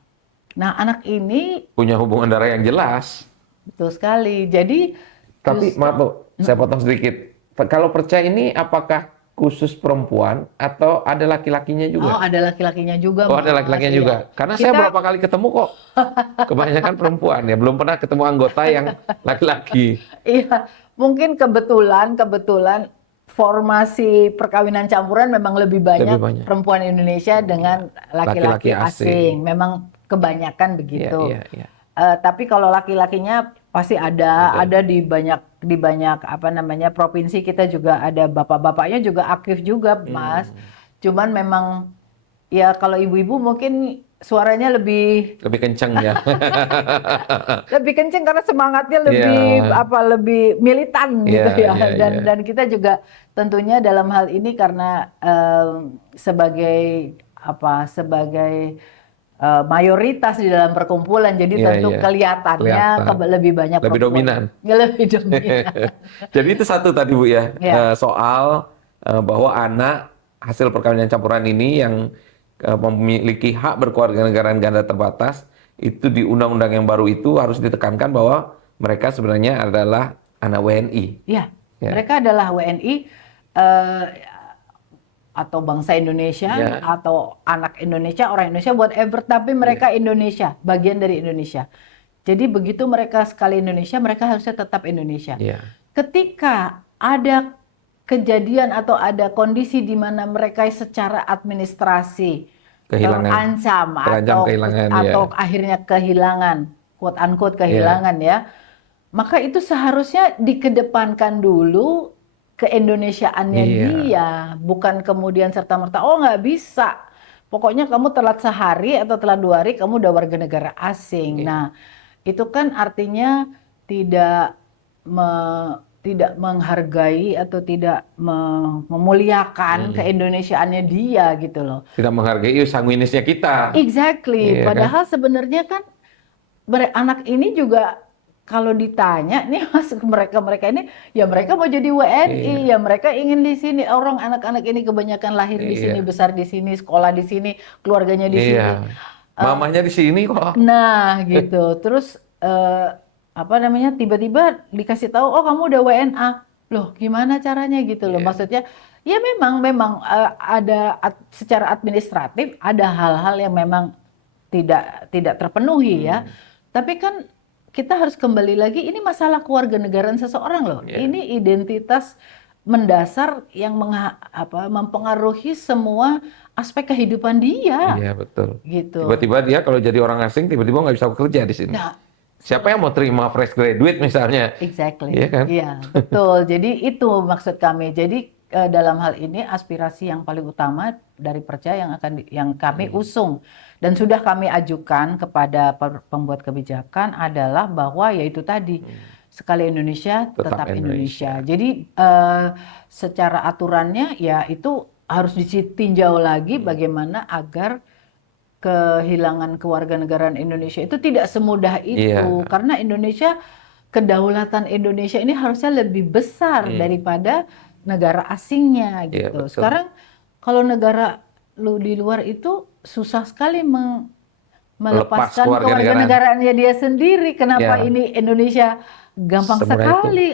Nah, anak ini punya hubungan darah yang jelas. Betul sekali. Jadi tapi maaf Bu, saya potong sedikit. Kalau percaya ini apakah khusus perempuan atau ada laki-lakinya juga? Oh, ada laki-lakinya juga. Oh, ada laki-lakinya juga. Karena saya berapa kali ketemu kok, kebanyakan perempuan ya, belum pernah ketemu anggota yang laki-laki. Iya, mungkin kebetulan formasi perkawinan campuran memang lebih banyak perempuan Indonesia dengan laki-laki asing. Memang kebanyakan begitu. Tapi kalau laki-lakinya pasti ada di banyak apa namanya provinsi kita juga ada bapak-bapaknya juga aktif juga Mas. Cuman memang ya kalau ibu-ibu mungkin suaranya lebih kencang ya. Lebih kencang karena semangatnya lebih militan gitu ya. Dan kita juga tentunya dalam hal ini karena sebagai mayoritas di dalam perkumpulan, jadi tentu kelihatannya lebih banyak lebih dominan. Lebih dominan. Jadi itu satu tadi Bu ya, soal bahwa anak hasil perkawinan campuran ini yang memiliki hak berkewarganegaraan ganda terbatas itu di undang-undang yang baru itu harus ditekankan bahwa mereka sebenarnya adalah anak WNI. Iya, mereka adalah WNI atau bangsa Indonesia atau anak Indonesia, orang Indonesia, whatever, tapi mereka Indonesia, bagian dari Indonesia. Jadi begitu mereka sekali Indonesia, mereka harusnya tetap Indonesia. Ketika ada kejadian atau ada kondisi di mana mereka secara administrasi terancam atau akhirnya kehilangan, quote unquote kehilangan ya, maka itu seharusnya dikedepankan dulu keindonesiaannya dia, bukan kemudian serta-merta nggak bisa. Pokoknya kamu telat sehari atau telat 2 hari kamu udah warga negara asing. Nah, itu kan artinya tidak menghargai atau tidak memuliakan keindonesiaannya dia gitu loh. Tidak menghargai sanguinisnya kita. Exactly. Padahal sebenarnya kan anak ini juga kalau ditanya nih Mas, mereka ini ya mereka mau jadi WNI, ya mereka ingin di sini. Anak-anak ini kebanyakan lahir di sini, besar di sini, sekolah di sini, keluarganya di sini. Mamanya di sini kok. Nah, gitu. Terus tiba-tiba dikasih tahu, oh kamu udah WNA. Loh, gimana caranya gitu loh. Maksudnya ya memang ada secara administratif ada hal-hal yang memang tidak terpenuhi ya. Tapi kan kita harus kembali lagi, ini masalah kewarganegaraan seseorang loh. Ini identitas mendasar yang mempengaruhi semua aspek kehidupan dia. Iya betul. Gitu. Tiba-tiba dia kalau jadi orang asing, tiba-tiba nggak bisa bekerja di sini. Nah, siapa yang mau terima fresh graduate misalnya? Exactly. Iya kan? Iya, betul. Jadi itu maksud kami. Jadi dalam hal ini aspirasi yang paling utama dari Perca yang kami usung dan sudah kami ajukan kepada pembuat kebijakan adalah bahwa yaitu tadi sekali Indonesia tetap Indonesia. Jadi secara aturannya ya itu harus ditinjau lagi bagaimana agar kehilangan kewarganegaraan Indonesia itu tidak semudah itu karena kedaulatan Indonesia ini harusnya lebih besar daripada negara asingnya gitu. Sekarang kalau negara di luar itu susah sekali melepaskan kewarganegaraan. kewarganegaraannya dia sendiri. Kenapa Ya. ini Indonesia gampang Semudah sekali?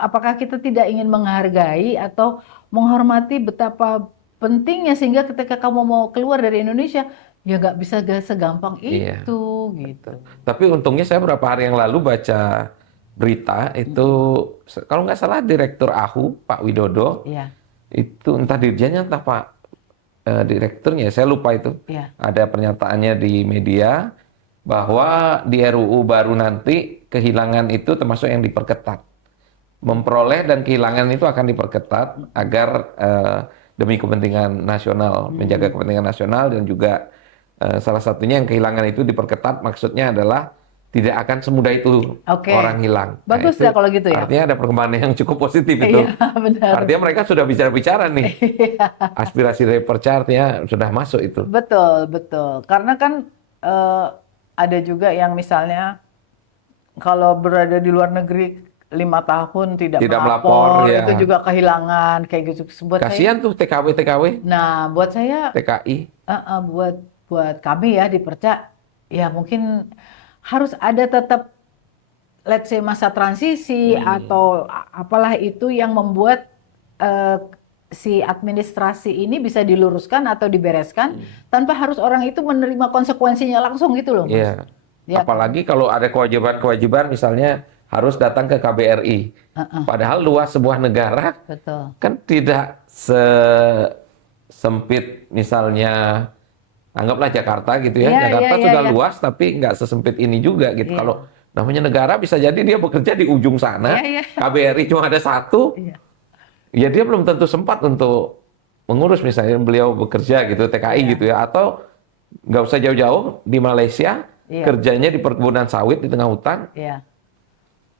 Apakah kita tidak ingin menghargai atau menghormati betapa pentingnya sehingga ketika kamu mau keluar dari Indonesia ya nggak bisa segampang Iya. itu gitu. Tapi untungnya saya beberapa hari yang lalu baca berita itu, kalau nggak salah Direktur AHU, Pak Widodo, Iya, itu entah dirjennya entah Pak direkturnya, saya lupa itu. iya. Ada pernyataannya di media bahwa di RUU baru nanti kehilangan itu termasuk yang diperketat. Memperoleh dan kehilangan itu akan diperketat agar demi kepentingan nasional, menjaga kepentingan nasional, dan juga salah satunya yang kehilangan itu diperketat maksudnya adalah tidak akan semudah itu Oke. orang hilang. Bagus itu ya kalau gitu ya. artinya ada perkembangan yang cukup positif itu. Iya, benar. Artinya mereka sudah bicara-bicara nih. Aspirasi dari Perca artinya sudah masuk itu. Betul, betul. Karena kan ada juga yang misalnya kalau berada di luar negeri 5 tahun tidak Tidak melapor, melapor, ya. itu juga kehilangan kayak gitu. Buat Kasihan tuh TKW, nah buat saya, TKI. buat kami ya di Perca, ya mungkin harus ada tetap let's say masa transisi atau apalah itu yang membuat si administrasi ini bisa diluruskan atau dibereskan tanpa harus orang itu menerima konsekuensinya langsung gitu loh, Mas. Iya. Ya, Apalagi kalau ada kewajiban-kewajiban misalnya harus datang ke KBRI. Padahal luas sebuah negara betul. kan tidak sempit misalnya, anggaplah Jakarta gitu ya. Iya, Jakarta iya, sudah iya. luas tapi nggak sesempit ini juga gitu. Iya. Kalau namanya negara bisa jadi dia bekerja di ujung sana, Iya, iya. KBRI cuma ada satu, Iya. ya dia belum tentu sempat untuk mengurus misalnya beliau bekerja gitu, TKI Iya. gitu ya. Atau nggak usah jauh-jauh di Malaysia, Iya. kerjanya di perkebunan sawit di tengah hutan, Iya.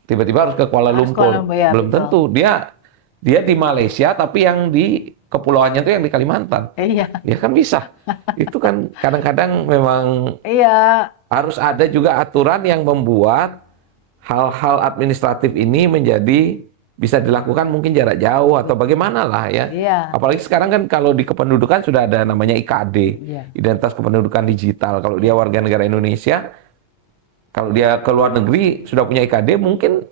tiba-tiba harus ke Kuala Harus Lumpur. Kuala Lumpur, ya, Belum betul. tentu. Dia di Malaysia tapi yang di kepulauannya itu yang di Kalimantan. Iya. Ya kan bisa. Itu kan kadang-kadang memang Iya. harus ada juga aturan yang membuat hal-hal administratif ini menjadi bisa dilakukan mungkin jarak jauh atau bagaimana lah ya. Iya. Apalagi sekarang kan kalau di kependudukan sudah ada namanya IKD, Iya. Identitas Kependudukan Digital. Kalau dia warga negara Indonesia, kalau dia ke luar negeri sudah punya IKD, mungkin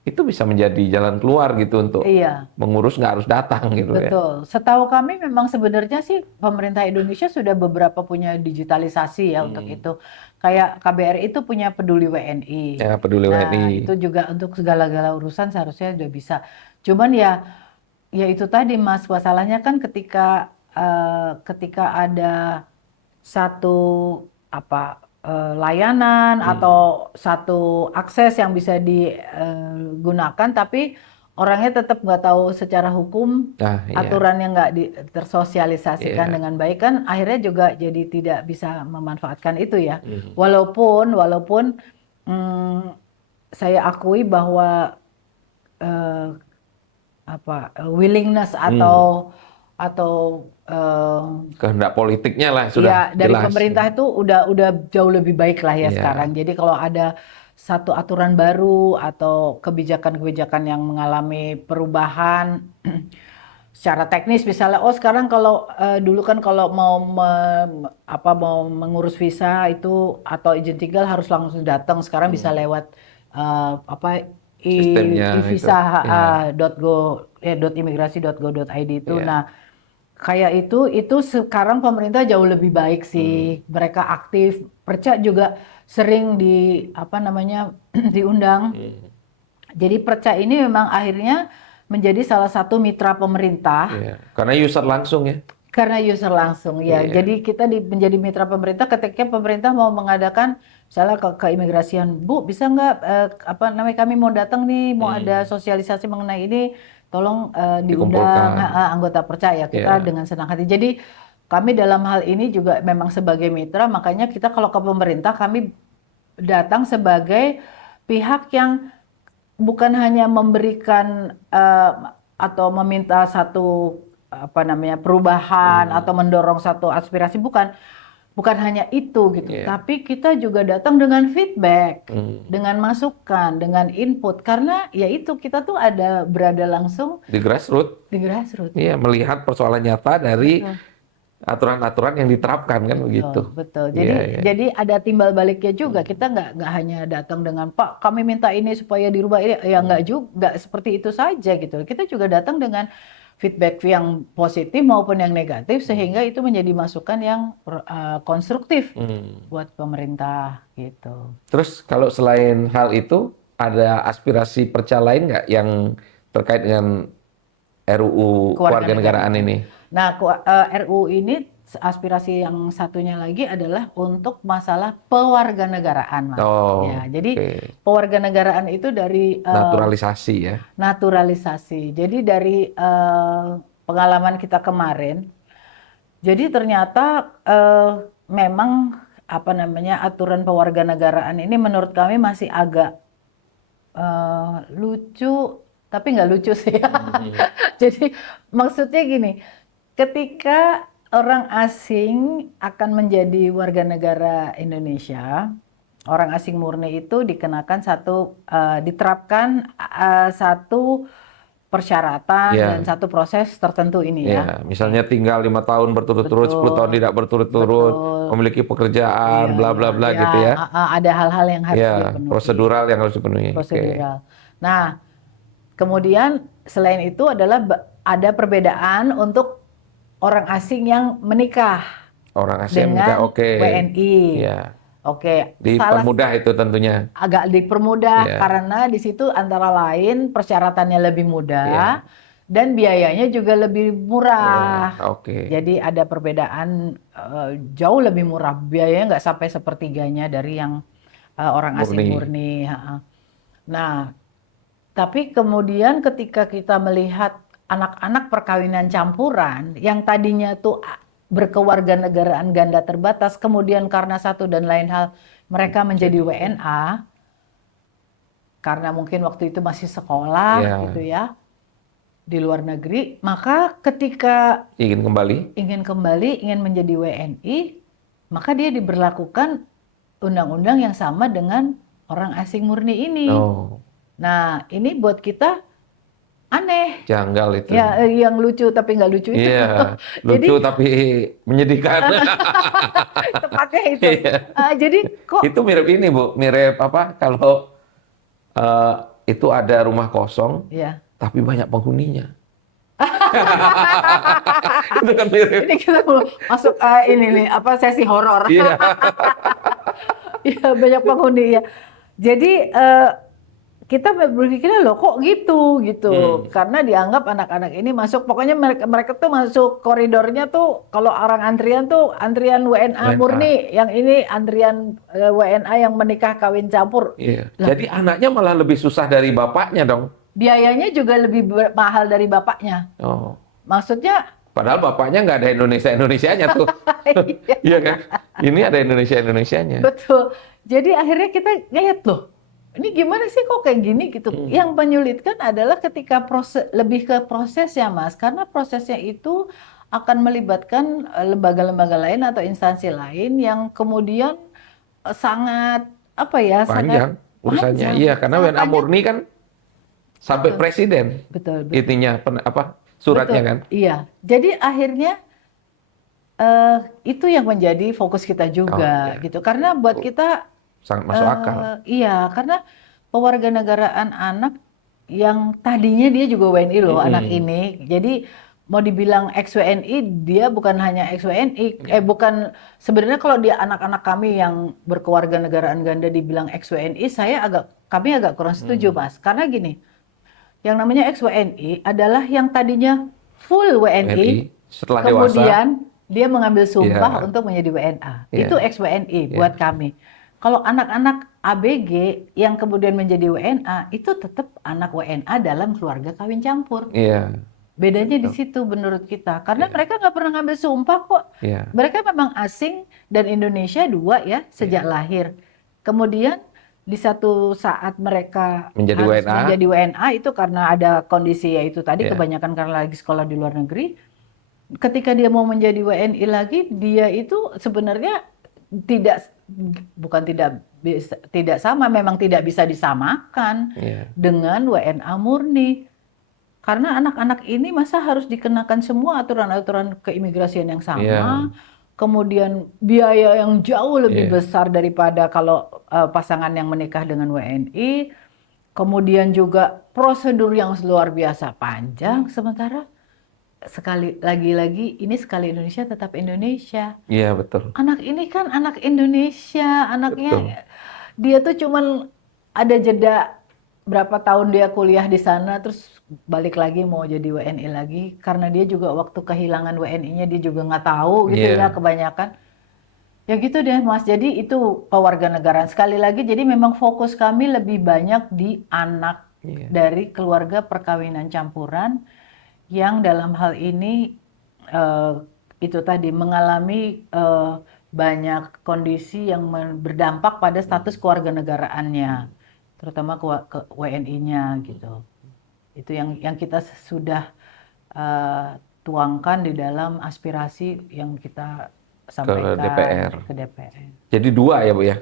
itu bisa menjadi jalan keluar gitu untuk Iya. mengurus, nggak harus datang gitu ya. Betul. Setahu kami memang sebenarnya sih pemerintah Indonesia sudah beberapa punya digitalisasi ya untuk itu. Kayak KBRI itu punya Peduli WNI. Ya, Peduli Nah, WNI. itu juga untuk segala-gala urusan seharusnya udah bisa. Cuman ya itu tadi Mas, masalahnya kan ketika ada satu layanan atau satu akses yang bisa digunakan, tapi orangnya tetap nggak tahu secara hukum, Nah, iya. aturannya nggak tersosialisasikan Iya. dengan baik, kan akhirnya juga jadi tidak bisa memanfaatkan itu ya. Mhm. Walaupun saya akui bahwa willingness atau Kehendak politiknya lah sudah ya dari jelas. pemerintah itu udah jauh lebih baik lah ya Iya. sekarang. Jadi kalau ada satu aturan baru atau kebijakan-kebijakan yang mengalami perubahan secara teknis, misalnya sekarang kalau dulu kan kalau mau mengurus visa itu atau izin tinggal harus langsung datang, sekarang bisa lewat Sistemnya ivisa.imigrasi.go.id itu. Iya. Nah, kayak itu sekarang pemerintah jauh lebih baik sih. Mereka aktif. Perca juga sering diundang. Jadi Perca ini memang akhirnya menjadi salah satu mitra pemerintah. Iya. Karena user langsung ya. Karena user langsung ya. Iya. Jadi kita menjadi mitra pemerintah ketika pemerintah mau mengadakan misalnya ke keimigrasian, Bu, bisa nggak kami mau datang nih, mau ada sosialisasi mengenai ini, tolong diundang anggota Perca, kita Iya. dengan senang hati. Jadi kami dalam hal ini juga memang sebagai mitra, makanya kita kalau ke pemerintah kami datang sebagai pihak yang bukan hanya memberikan atau meminta satu perubahan atau mendorong satu aspirasi, bukan hanya itu gitu, Iya. tapi kita juga datang dengan feedback, dengan masukan, dengan input, karena ya itu kita tuh berada langsung Di grassroots. di grassroots. Iya, melihat persoalan nyata dari Betul. aturan-aturan yang diterapkan kan begitu. Betul. Iya, iya. Jadi ada timbal baliknya juga. Kita nggak hanya datang dengan Pak, kami minta ini supaya dirubah ini. Ya nggak juga seperti itu saja gitu. Kita juga datang dengan feedback yang positif maupun yang negatif sehingga itu menjadi masukan yang konstruktif Hmm. buat pemerintah gitu. Terus kalau selain hal itu, ada aspirasi Perca lain nggak yang terkait dengan RUU kewarganegaraan ini? Nah, RUU ini aspirasi yang satunya lagi adalah untuk masalah pewarganegaraan, Mas. Oh, Ya, jadi oke. pewarganegaraan itu dari Naturalisasi ya. naturalisasi. Jadi dari pengalaman kita kemarin, jadi ternyata memang apa namanya aturan pewarganegaraan ini menurut kami masih agak lucu, tapi nggak lucu sih. Jadi maksudnya gini, ketika orang asing akan menjadi warga negara Indonesia, orang asing murni itu dikenakan diterapkan satu persyaratan Ya. dan satu proses tertentu ini Ya, ya. misalnya tinggal 5 tahun berturut-turut, 10 tahun Betul, tidak berturut-turut, betul. memiliki pekerjaan, Iya, bla bla bla ya, gitu ya. ada hal-hal yang harus Ya, dipenuhi. prosedural yang harus dipenuhi. Oke. Prosedural. Nah, kemudian selain itu adalah ada perbedaan untuk orang asing yang menikah Orang asing dengan oke. WNI. Ya, Oke, dipermudah itu tentunya. agak dipermudah Iya. karena di situ antara lain persyaratannya lebih mudah dan biayanya juga lebih murah. Oke. Jadi ada perbedaan jauh lebih murah, biayanya nggak sampai sepertiganya dari yang orang asing murni. Nah, tapi kemudian ketika kita melihat anak-anak perkawinan campuran yang tadinya tuh berkewarganegaraan ganda terbatas, kemudian karena satu dan lain hal mereka menjadi WNA, karena mungkin waktu itu masih sekolah gitu ya, di luar negeri, maka ketika ingin kembali, ingin menjadi WNI, maka dia diberlakukan undang-undang yang sama dengan orang asing murni ini. Nah, ini buat kita aneh. Janggal itu. Ya, yang lucu tapi nggak lucu itu. Iya, lucu tapi menyedihkan. Tepatnya itu. Jadi kok itu mirip ini Bu, mirip apa kalau itu ada rumah kosong, tapi banyak penghuninya. Itu kan mirip. Ini kita mau masuk ini nih apa sesi horor. Iya. Ya, banyak penghuni ya. Jadi kita berpikirnya loh kok gitu karena dianggap anak-anak ini masuk, pokoknya mereka tuh masuk koridornya tuh kalau orang antrian tuh antrian WNA murni, yang ini antrian WNA yang menikah kawin campur. Iya. Jadi anaknya malah lebih susah dari bapaknya dong. Biayanya juga lebih mahal dari bapaknya. Maksudnya padahal bapaknya nggak ada Indonesia-Indonesianya tuh. Iya kan? Ini ada Indonesia-Indonesianya. Betul. Jadi akhirnya kita ngeliat loh, ini gimana sih kok kayak gini gitu. Yang menyulitkan adalah ketika lebih ke prosesnya Mas, karena prosesnya itu akan melibatkan lembaga-lembaga lain atau instansi lain yang kemudian sangat apa ya, panjang urusannya. Iya, karena WNA murni kan sampai presiden. Betul. Intinya suratnya kan. Iya. Jadi akhirnya itu yang menjadi fokus kita juga gitu. Karena buat kita sangat masuk akal. Iya, karena pewarganegaraan anak yang tadinya dia juga WNI loh, anak ini. Jadi mau dibilang ex-WNI, dia bukan hanya ex-WNI. Bukan, sebenarnya kalau dia anak-anak kami yang berkewarganegaraan ganda dibilang ex-WNI, kami agak kurang setuju Mas. Karena gini, yang namanya ex-WNI adalah yang tadinya full WNI, setelah kemudian dia mengambil sumpah untuk menjadi WNA. Itu ex-WNI buat kami. Kalau anak-anak ABG yang kemudian menjadi WNA, itu tetap anak WNA dalam keluarga kawin campur. Bedanya di situ menurut kita. Karena mereka nggak pernah ngambil sumpah kok. Mereka memang asing dan Indonesia dua ya, sejak lahir. Kemudian di satu saat mereka menjadi WNA itu karena ada kondisi yaitu tadi kebanyakan karena lagi sekolah di luar negeri. Ketika dia mau menjadi WNI lagi, dia itu sebenarnya tidak sama, memang tidak bisa disamakan dengan WNA murni. Karena anak-anak ini masa harus dikenakan semua aturan-aturan keimigrasian yang sama, Iya, kemudian biaya yang jauh lebih iya, besar daripada kalau pasangan yang menikah dengan WNI, kemudian juga prosedur yang luar biasa panjang, sementara sekali lagi-lagi ini sekali Indonesia tetap Indonesia. iya betul, Anak ini kan anak Indonesia, betul. anaknya dia tuh cuman ada jeda berapa tahun dia kuliah di sana, terus balik lagi mau jadi WNI lagi, karena dia juga waktu kehilangan WNI-nya dia juga nggak tahu gitu ya Iya, kebanyakan. Ya gitu deh Mas, jadi itu kewarganegaraan. Sekali lagi, jadi memang fokus kami lebih banyak di anak iya, dari keluarga perkawinan campuran yang dalam hal ini eh, itu tadi mengalami banyak kondisi yang berdampak pada status kewarganegaraannya, terutama ke WNI-nya gitu. Itu yang kita sudah eh, tuangkan di dalam aspirasi yang kita ke sampaikan DPR. ke DPR. Jadi dua ya Bu ya?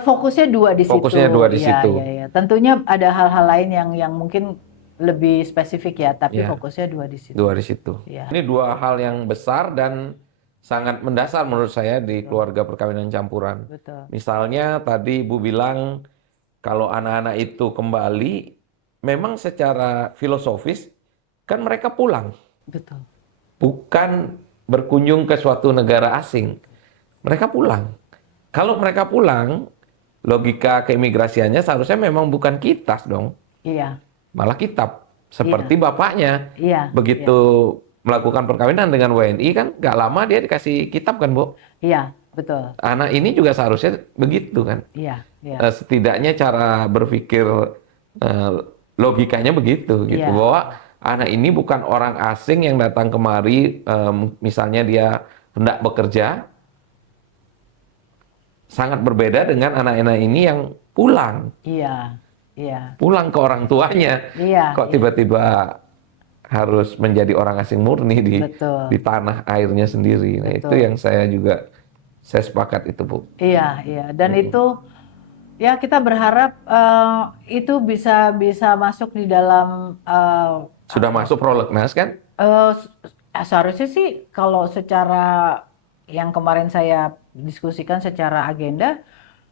Fokusnya dua di Fokusnya dua situ, di ya, situ. ya, ya. Tentunya ada hal-hal lain yang mungkin lebih spesifik ya, tapi Ya, fokusnya dua di situ. dua di situ. Ya, Ini dua hal yang besar dan sangat mendasar menurut saya di betul, keluarga perkawinan campuran. betul, Misalnya tadi Ibu bilang kalau anak-anak itu kembali, memang secara filosofis kan mereka pulang, betul. bukan berkunjung ke suatu negara asing. Mereka pulang. Kalau mereka pulang, logika keimigrasiannya seharusnya memang bukan kitas dong, Iya, malah kitab. iya, Seperti bapaknya, iya, iya, begitu melakukan perkawinan dengan WNI kan gak lama dia dikasih kitab kan Bu. iya, betul. Anak ini juga seharusnya begitu kan. Iya, iya, Setidaknya cara berpikir eh, logikanya begitu gitu iya, bahwa anak ini bukan orang asing yang datang kemari misalnya dia hendak bekerja, sangat berbeda dengan anak-anak ini yang iya, iya, pulang ke orang tuanya, iya, kok iya, tiba-tiba harus menjadi orang asing murni di betul, tanah airnya sendiri. Nah, itu yang betul. saya sepakat itu, Bu. Iya, iya. Dan Mm-mm. itu ya kita berharap itu bisa bisa masuk di dalam Sudah masuk prolegnas kan? eh, seharusnya sih kalau secara yang kemarin saya diskusikan secara agenda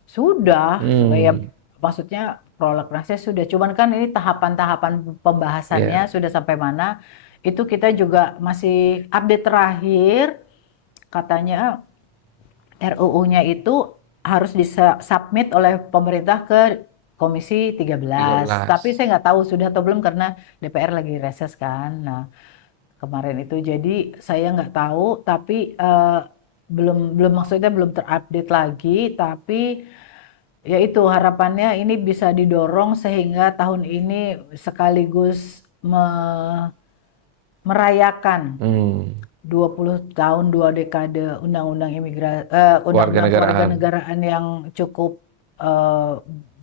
sudah ya, Hmm, maksudnya prolegnasnya sudah, cuman kan ini tahapan-tahapan pembahasannya ya, sudah sampai mana itu kita juga masih update terakhir, katanya RUU-nya itu harus disubmit oleh pemerintah ke Komisi 13. Tapi 13. saya nggak tahu sudah atau belum karena DPR lagi reses kan. Nah, kemarin itu jadi saya nggak tahu, tapi belum belum maksudnya belum terupdate lagi, tapi ya itu harapannya ini bisa didorong sehingga tahun ini sekaligus merayakan Hmm, 20 tahun 2 dekade undang-undang kewarganegaraan. kewarganegaraan yang cukup eh,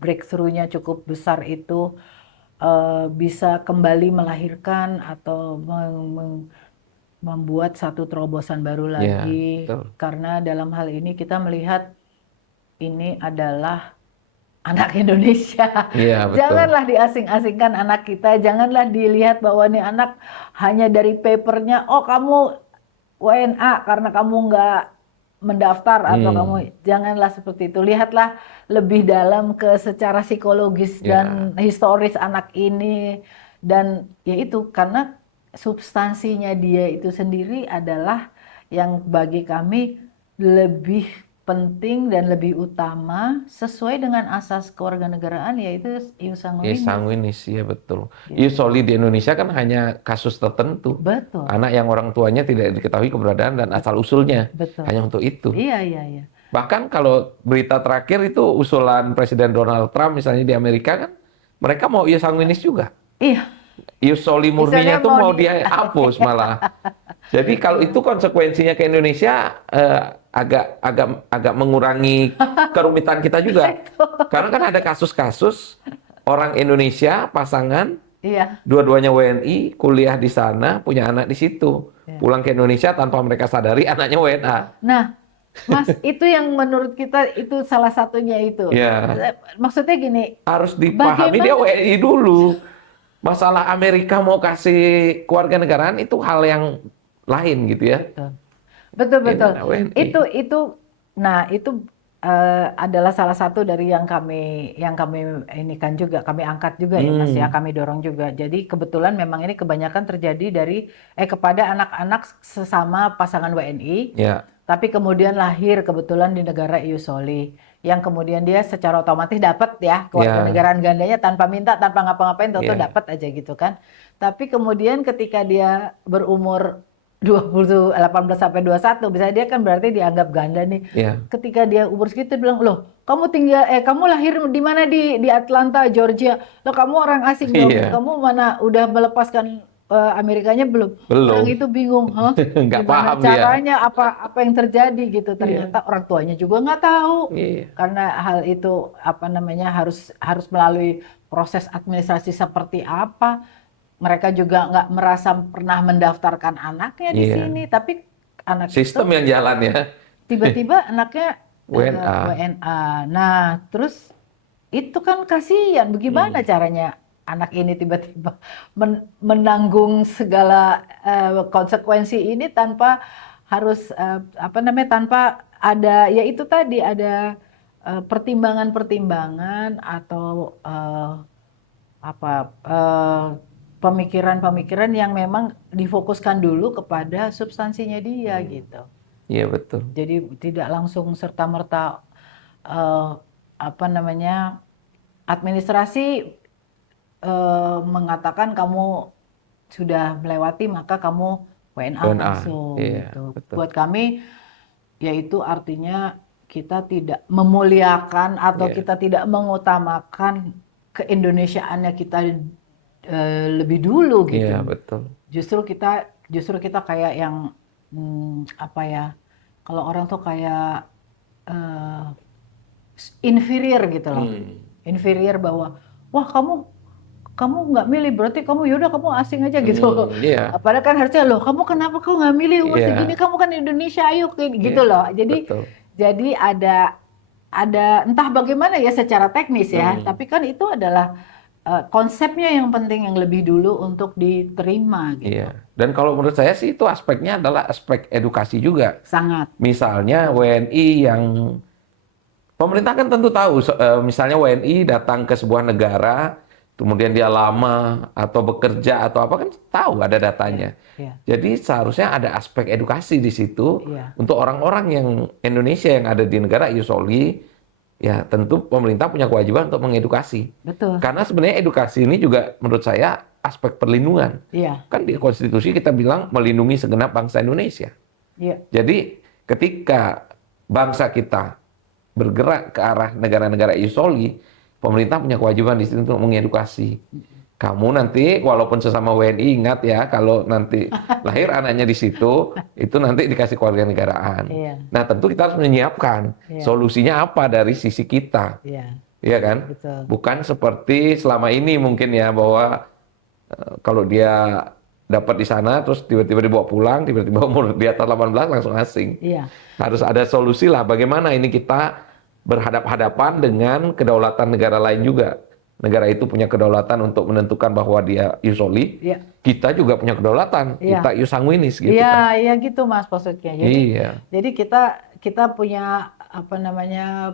breakthrough-nya cukup besar itu bisa kembali melahirkan atau membuat satu terobosan baru Ya, lagi, betul. karena dalam hal ini kita melihat ini adalah anak Indonesia. Iya, betul. Janganlah diasing-asingkan anak kita, janganlah dilihat bahwa ini anak hanya dari papernya, oh kamu WNA karena kamu nggak mendaftar atau kamu, Hmm, janganlah seperti itu. Lihatlah lebih dalam ke secara psikologis ya, dan historis anak ini, dan ya itu karena substansinya dia itu sendiri adalah yang bagi kami lebih penting dan lebih utama sesuai dengan asas kewarganegaraan, yaitu ius ya sanguinis. sanguinis, ya betul. Gitu. Ius soli di Indonesia kan hanya kasus tertentu. Betul, Anak yang orang tuanya tidak diketahui keberadaan dan asal-usulnya. betul. Hanya untuk itu. Iya, iya, iya. Bahkan kalau berita terakhir itu usulan Presiden Donald Trump misalnya di Amerika kan, mereka mau ius sanguinis juga. Iya, Ius soli misalnya murninya tuh mau mau di dia hapus malah. Jadi kalau itu konsekuensinya ke Indonesia agak mengurangi kerumitan kita juga. Karena kan ada kasus-kasus orang Indonesia pasangan Iya, dua-duanya WNI kuliah di sana punya anak di situ. iya. Pulang ke Indonesia tanpa mereka sadari anaknya WNA. Nah, Mas, itu yang menurut kita itu salah satunya itu. Ya, Maksudnya gini, harus dipahami dia bagaimana WNI dulu. masalah Amerika mau kasih kewarganegaraan itu hal yang lain gitu ya. Betul, betul. Ini WNI. Itu adalah salah satu dari yang kami ini kan juga kami angkat juga ya Mas ya, kami dorong juga. Jadi kebetulan memang ini kebanyakan terjadi kepada anak-anak sesama pasangan WNI. Ya, Tapi kemudian lahir kebetulan di negara Iusoli, yang kemudian dia secara otomatis dapat ya kewarganegaraan gandanya tanpa minta, tanpa ngapa-ngapain, tentu Ya. dapat aja gitu kan. Tapi kemudian ketika dia berumur 18 sampai 21, bisa dia kan berarti dianggap ganda nih. ya, Ketika dia umur segitu dia bilang, "Loh, kamu lahir di mana, di Atlanta, Georgia. Loh, kamu orang asing dong. Iya. Kamu mana udah melepaskan Amerikanya belum?" Belum. Orang itu bingung, "Hah? Nggak Gimana paham dia. caranya? Apa yang terjadi gitu?" Ternyata orang tuanya juga nggak tahu. Iya. Karena hal itu harus melalui proses administrasi seperti apa. Mereka juga nggak merasa pernah mendaftarkan anaknya di Iya. sini, tapi anak Sistem itu yang jalan ya. tiba-tiba anaknya WNA. WNA. Nah, terus itu kan kasihan. Bagaimana caranya anak ini tiba-tiba menanggung segala konsekuensi ini tanpa harus tanpa ada, ya itu tadi ada pertimbangan-pertimbangan atau pemikiran-pemikiran yang memang difokuskan dulu kepada substansinya dia gitu. Iya, betul. Jadi tidak langsung serta-merta administrasi mengatakan kamu sudah melewati maka kamu WNA WNA, langsung iya, gitu. betul. Buat kami yaitu artinya kita tidak memuliakan atau Iya. kita tidak mengutamakan keindonesiaannya kita lebih dulu gitu. Iya, betul. Justru kita kayak yang kalau orang tuh kayak inferior gitu loh. Inferior bahwa wah kamu nggak milih berarti kamu yaudah kamu asing aja gitu. Iya. Padahal kan harusnya loh kamu kenapa kau nggak milih umur Iya. segini, kamu kan Indonesia, ayo gitu Iya, loh. Jadi betul. jadi ada entah bagaimana ya secara teknis ya, tapi kan itu adalah konsepnya yang penting, yang lebih dulu untuk diterima gitu. Iya. Dan kalau menurut saya sih itu aspeknya adalah aspek edukasi juga. Sangat. Misalnya WNI yang pemerintah kan tentu tahu, misalnya WNI datang ke sebuah negara, kemudian dia lama atau bekerja atau apa kan tahu ada datanya. Iya. Jadi seharusnya ada aspek edukasi di situ Iya. untuk orang-orang yang Indonesia yang ada di negara Iusoli. Ya tentu pemerintah punya kewajiban untuk mengedukasi. Betul. Karena sebenarnya edukasi ini juga menurut saya aspek perlindungan. Iya. Kan di konstitusi kita bilang melindungi segenap bangsa Indonesia. Iya. Jadi ketika bangsa kita bergerak ke arah negara-negara Iusoli, pemerintah punya kewajiban di situ untuk mengedukasi. Kamu nanti walaupun sesama WNI ingat ya, kalau nanti lahir anaknya di situ, itu nanti dikasih kewarganegaraan. Iya. Nah tentu kita harus menyiapkan Iya. solusinya apa dari sisi kita, Iya. iya kan? Betul. Bukan seperti selama ini mungkin ya bahwa kalau dia dapat di sana terus tiba-tiba dibawa pulang, tiba-tiba umur di atas 18 langsung asing. Iya. Harus ada solusi lah bagaimana ini kita berhadap-hadapan dengan kedaulatan negara lain juga. Negara itu punya kedaulatan untuk menentukan bahwa dia Iusoli. Iya. Kita juga punya kedaulatan. Iya. Kita Ius Sanguinis gitu Iya, kan. iya gitu Mas maksudnya. Iya. Jadi kita punya punya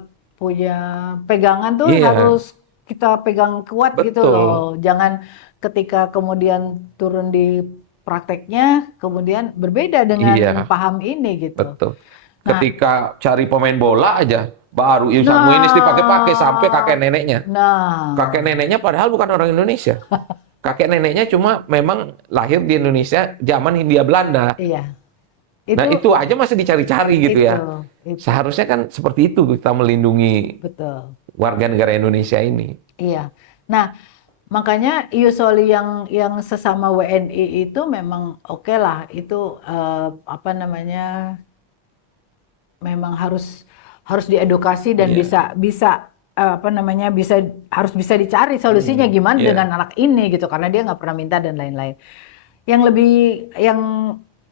pegangan tuh Iya. harus kita pegang kuat gitu Betul. loh. Jangan ketika kemudian turun di prakteknya kemudian berbeda dengan Iya. paham ini gitu. Betul. Ketika cari pemain bola aja, baru Ius Nah. Sanguinis dipakai-pakai sampai kakek neneknya. Nah, Kakek neneknya padahal bukan orang Indonesia. Kakek neneknya cuma memang lahir di Indonesia zaman Hindia Belanda. iya. Nah itu aja masih dicari-cari gitu ya. Itu. Seharusnya kan seperti itu kita melindungi Betul. warga negara Indonesia ini. Iya. Nah, makanya Iusoli yang sesama WNI itu memang oke lah, itu memang harus diedukasi dan Iya. harus bisa dicari solusinya gimana Iya. dengan anak ini gitu, karena dia nggak pernah minta dan lain-lain. Yang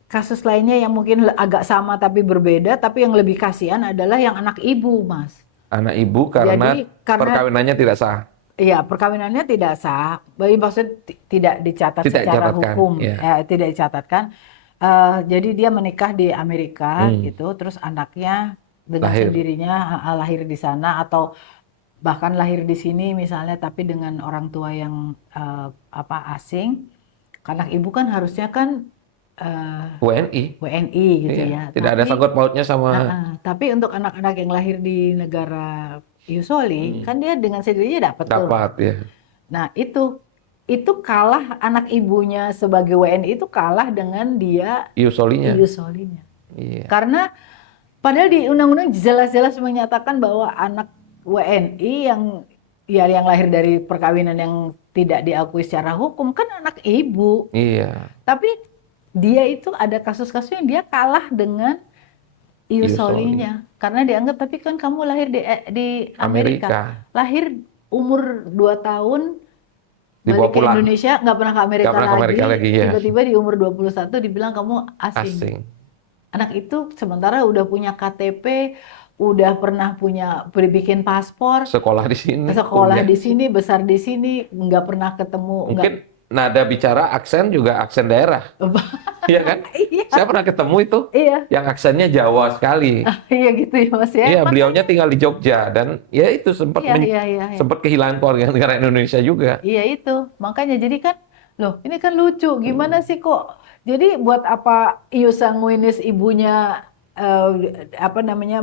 kasus lainnya yang mungkin agak sama tapi berbeda, tapi yang lebih kasihan adalah yang anak ibu, Mas. Anak ibu karena Jadi, karena- perkawinannya tidak sah. Iya, perkawinannya tidak sah. Maksud tidak dicatat Tidak secara dicatatkan, hukum, ya. tidak dicatatkan. Jadi dia menikah di Amerika gitu, terus anaknya dengan Lahir. sendirinya lahir di sana atau bahkan lahir di sini misalnya, tapi dengan orang tua yang asing. Anak ibu kan harusnya kan WNI. WNI gitu Iya. ya. Tidak ada sangkut pautnya sama. Tapi untuk anak-anak yang lahir di negara Yusoli, kan dia dengan sendirinya dapat tuh. Dapat ya. Nah, itu kalah anak ibunya sebagai WNI itu kalah dengan dia Iusolinya. Iya. Karena padahal di undang-undang jelas-jelas menyatakan bahwa anak WNI yang lahir dari perkawinan yang tidak diakui secara hukum kan anak ibu. Iya. Tapi dia itu ada kasus-kasus yang dia kalah dengan Iusolinya karena dianggap tapi kan kamu lahir di Amerika. Lahir umur 2 tahun Dibawa balik ke pulang. Indonesia nggak pernah ke Amerika, Nggak pernah ke Amerika lagi, ya. Tiba-tiba di umur 21 dibilang kamu asing. Anak itu sementara udah punya KTP, udah pernah bikin paspor, Sekolah di sini. sekolah di sini, besar di sini, nggak pernah ketemu. Mungkin nada bicara aksen juga aksen daerah. Iya kan? Iya. Saya pernah ketemu itu. Iya. Yang aksennya Jawa sekali. Iya gitu ya Mas ya. Iya, beliaunya tinggal di Jogja dan ya itu sempat sempat kehilangan keluarga negara Indonesia juga. Iya itu. Makanya jadi kan loh, ini kan lucu. Gimana sih kok? Jadi buat apa Ius Sanguinis ibunya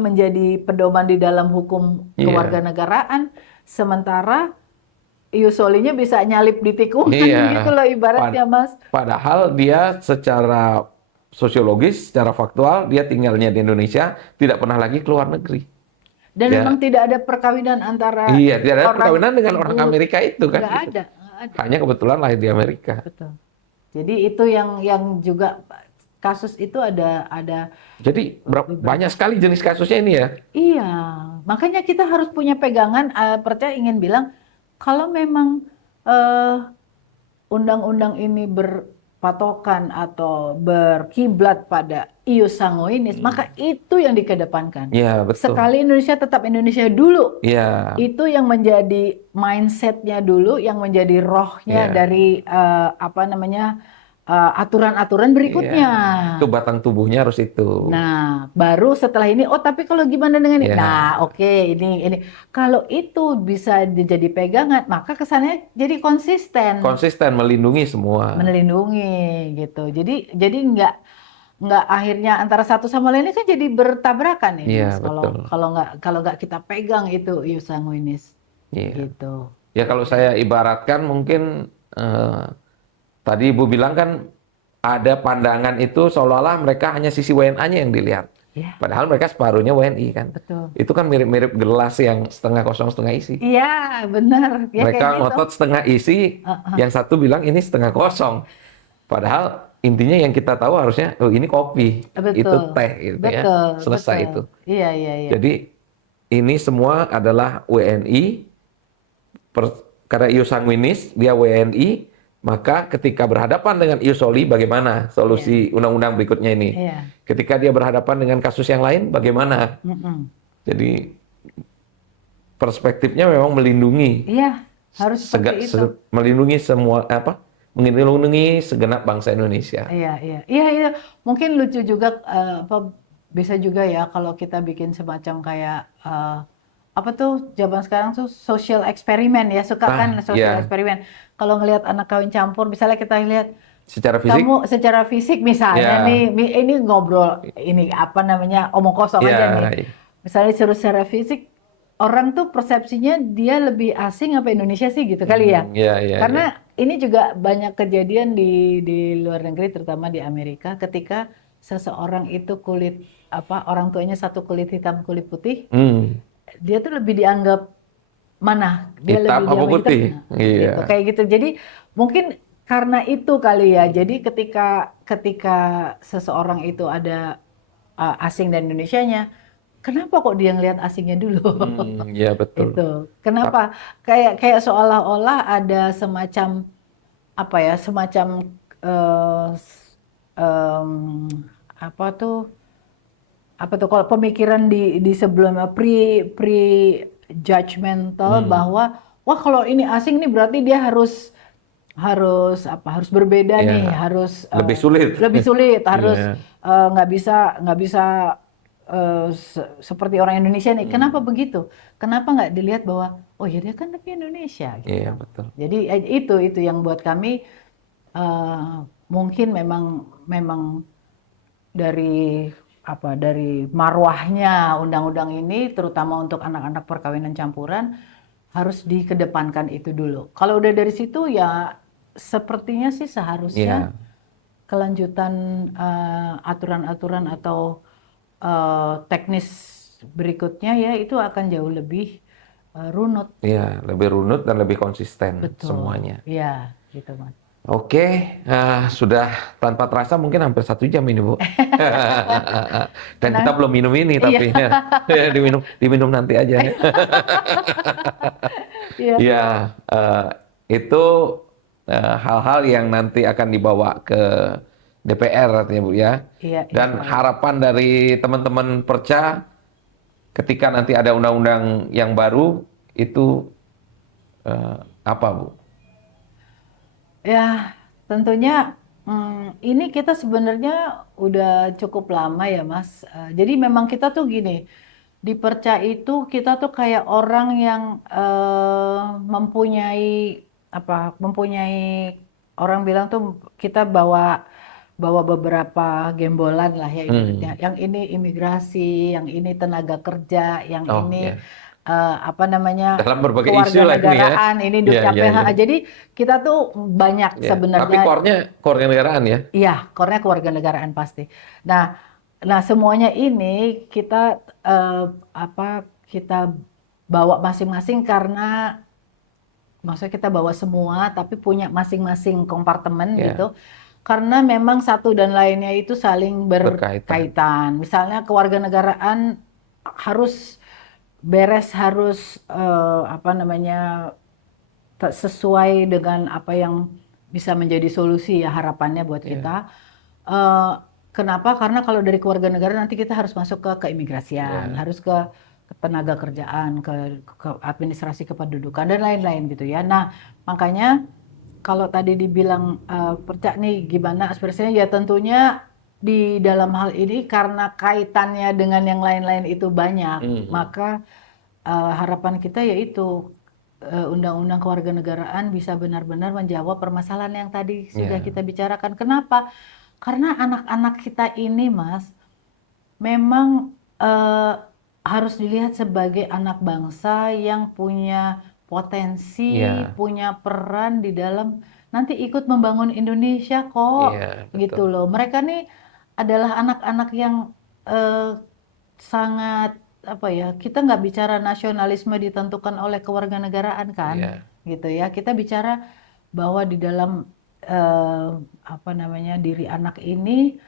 menjadi pedoman di dalam hukum kewarganegaraan, sementara Iusolinya bisa nyalip di tikungan gitu loh ibaratnya Mas. Padahal dia secara sosiologis, secara faktual, dia tinggalnya di Indonesia, tidak pernah lagi keluar negeri. Dan memang tidak ada perkawinan antara tidak ada perkawinan dengan orang Amerika itu kan. Nggak gitu. ada. Hanya kebetulan lahir di Amerika. Betul. Jadi itu yang juga kasus itu ada. Jadi banyak sekali jenis kasusnya ini ya. Iya, makanya kita harus punya pegangan. Percaya ingin bilang kalau memang undang-undang ini berpatokan atau berkiblat pada Ius Sanguinis, maka itu yang dikedepankan. Iya, betul. Sekali Indonesia tetap Indonesia dulu. Iya. Itu yang menjadi mindsetnya dulu, yang menjadi rohnya dari aturan-aturan berikutnya. Itu batang tubuhnya harus itu. Nah, baru setelah ini, tapi kalau gimana dengan ini? Nah, oke, ini. Kalau itu bisa jadi pegangan, maka kesannya jadi konsisten. Konsisten, melindungi semua. Melindungi, gitu. Jadi nggak akhirnya antara satu sama lainnya kan jadi bertabrakan ini. Iya, betul. Kalau nggak kita pegang itu Ius Sanguinis. Gitu. Ya kalau saya ibaratkan mungkin tadi Ibu bilang kan ada pandangan itu seolah-olah mereka hanya sisi WNA-nya yang dilihat. Ya. Padahal mereka separuhnya WNI kan. Betul. Itu kan mirip-mirip gelas yang setengah kosong setengah isi. Iya, benar. Ya, mereka ngotot setengah isi, yang satu bilang ini setengah kosong. Padahal intinya yang kita tahu harusnya, ini kopi, itu teh, gitu ya. Selesai itu. Iya. Jadi ini semua adalah WNI. Karena Ius Sanguinis, dia WNI. Maka ketika berhadapan dengan Iusoli, bagaimana solusi undang-undang berikutnya ini? Ketika dia berhadapan dengan kasus yang lain, bagaimana? Jadi perspektifnya memang melindungi. Iya, harus seperti itu. Melindungi semua melindungi segenap bangsa Indonesia. Iya. Mungkin lucu juga, bisa juga ya kalau kita bikin semacam kayak zaman sekarang tuh social eksperimen ya, suka kan social eksperimen. Kalau ngelihat anak kawin campur, misalnya kita lihat secara fisik, kamu secara fisik misalnya nih, ini ngobrol, ini omong kosong aja nih. Misalnya suruh secara fisik, orang tuh persepsinya dia lebih asing apa Indonesia sih gitu kali ya. Karena ini juga banyak kejadian di luar negeri, terutama di Amerika, ketika seseorang itu orang tuanya satu kulit hitam kulit putih. Dia tuh lebih dianggap mana? Dia hitam lebih apa putih? Hitam, gitu, kayak gitu. Jadi mungkin karena itu kali ya. Jadi ketika seseorang itu ada asing dan Indonesianya, kenapa kok dia ngelihat asingnya dulu? Iya betul. Itu. Kenapa? Kayak seolah-olah ada semacam kalau pemikiran di sebelumnya pre-judgmental bahwa wah kalau ini asing nih berarti dia harus berbeda nih, Ya, harus lebih sulit. lebih sulit, harus Iya. nggak bisa seperti orang Indonesia nih. Kenapa Hmm. begitu? Kenapa nggak dilihat bahwa oh ya dia kan dari Indonesia Iya, gitu. betul. Jadi itu yang buat kami eh, mungkin memang memang dari dari marwahnya undang-undang ini terutama untuk anak-anak perkawinan campuran harus dikedepankan itu dulu. Kalau udah dari situ ya sepertinya sih seharusnya Iya, kelanjutan aturan-aturan atau teknis berikutnya ya itu akan jauh lebih runut. iya, lebih runut dan lebih konsisten Betul. semuanya. Ya, gitu Mas. Oke, sudah tanpa terasa mungkin hampir 1 jam ini, Bu. Dan kita Nah, belum minum ini, iya, tapi ya, diminum nanti aja. iya, Ya, itu hal-hal yang nanti akan dibawa ke DPR artinya, Bu, ya. iya, Dan insya Allah. harapan dari teman-teman Perca ketika nanti ada undang-undang yang baru itu apa, Bu? Ya, tentunya ini kita sebenarnya udah cukup lama ya, Mas. Jadi memang kita tuh gini, di Perca itu kita tuh kayak orang yang mempunyai orang bilang tuh kita bawa bawa beberapa gembolan lah ya ibaratnya. Hmm. Yang ini imigrasi, yang ini tenaga kerja, yang Oh, ini ya. apa namanya Dalam berbagai isu lah ini ya. kewarganegaraan, ini Ya, ya, dukcapil. ya. Jadi kita tuh banyak Ya. Tapi sebenarnya, core-nya kewarganegaraan ya. iya, core-nya kewarganegaraan pasti. Nah, nah semuanya ini kita kita bawa masing-masing karena maksudnya kita bawa semua tapi punya masing-masing kompartemen Ya, gitu. Karena memang satu dan lainnya itu saling berkaitan. berkaitan. Misalnya kewarganegaraan harus beres, harus sesuai dengan apa yang bisa menjadi solusi ya harapannya buat Ya, kita. Eh, Kenapa? Karena kalau dari kewarganegaraan nanti kita harus masuk ke keimigrasian, ya. harus ke tenaga kerjaan, ke administrasi kependudukan dan lain-lain gitu ya. Nah, makanya kalau tadi dibilang Percak nih gimana aspirasinya ya tentunya di dalam hal ini karena kaitannya dengan yang lain-lain itu banyak, Mhm. maka harapan kita yaitu undang-undang kewarganegaraan bisa benar-benar menjawab permasalahan yang tadi sudah Ya, kita bicarakan. Kenapa? Karena anak-anak kita ini, Mas, memang harus dilihat sebagai anak bangsa yang punya potensi, ya, punya peran di dalam nanti ikut membangun Indonesia kok, iya, betul. gitu loh. Mereka nih adalah anak-anak yang eh, sangat apa ya? Kita nggak bicara nasionalisme ditentukan oleh kewarganegaraan kan, Iya. gitu ya. Kita bicara bahwa di dalam eh, apa namanya diri anak ini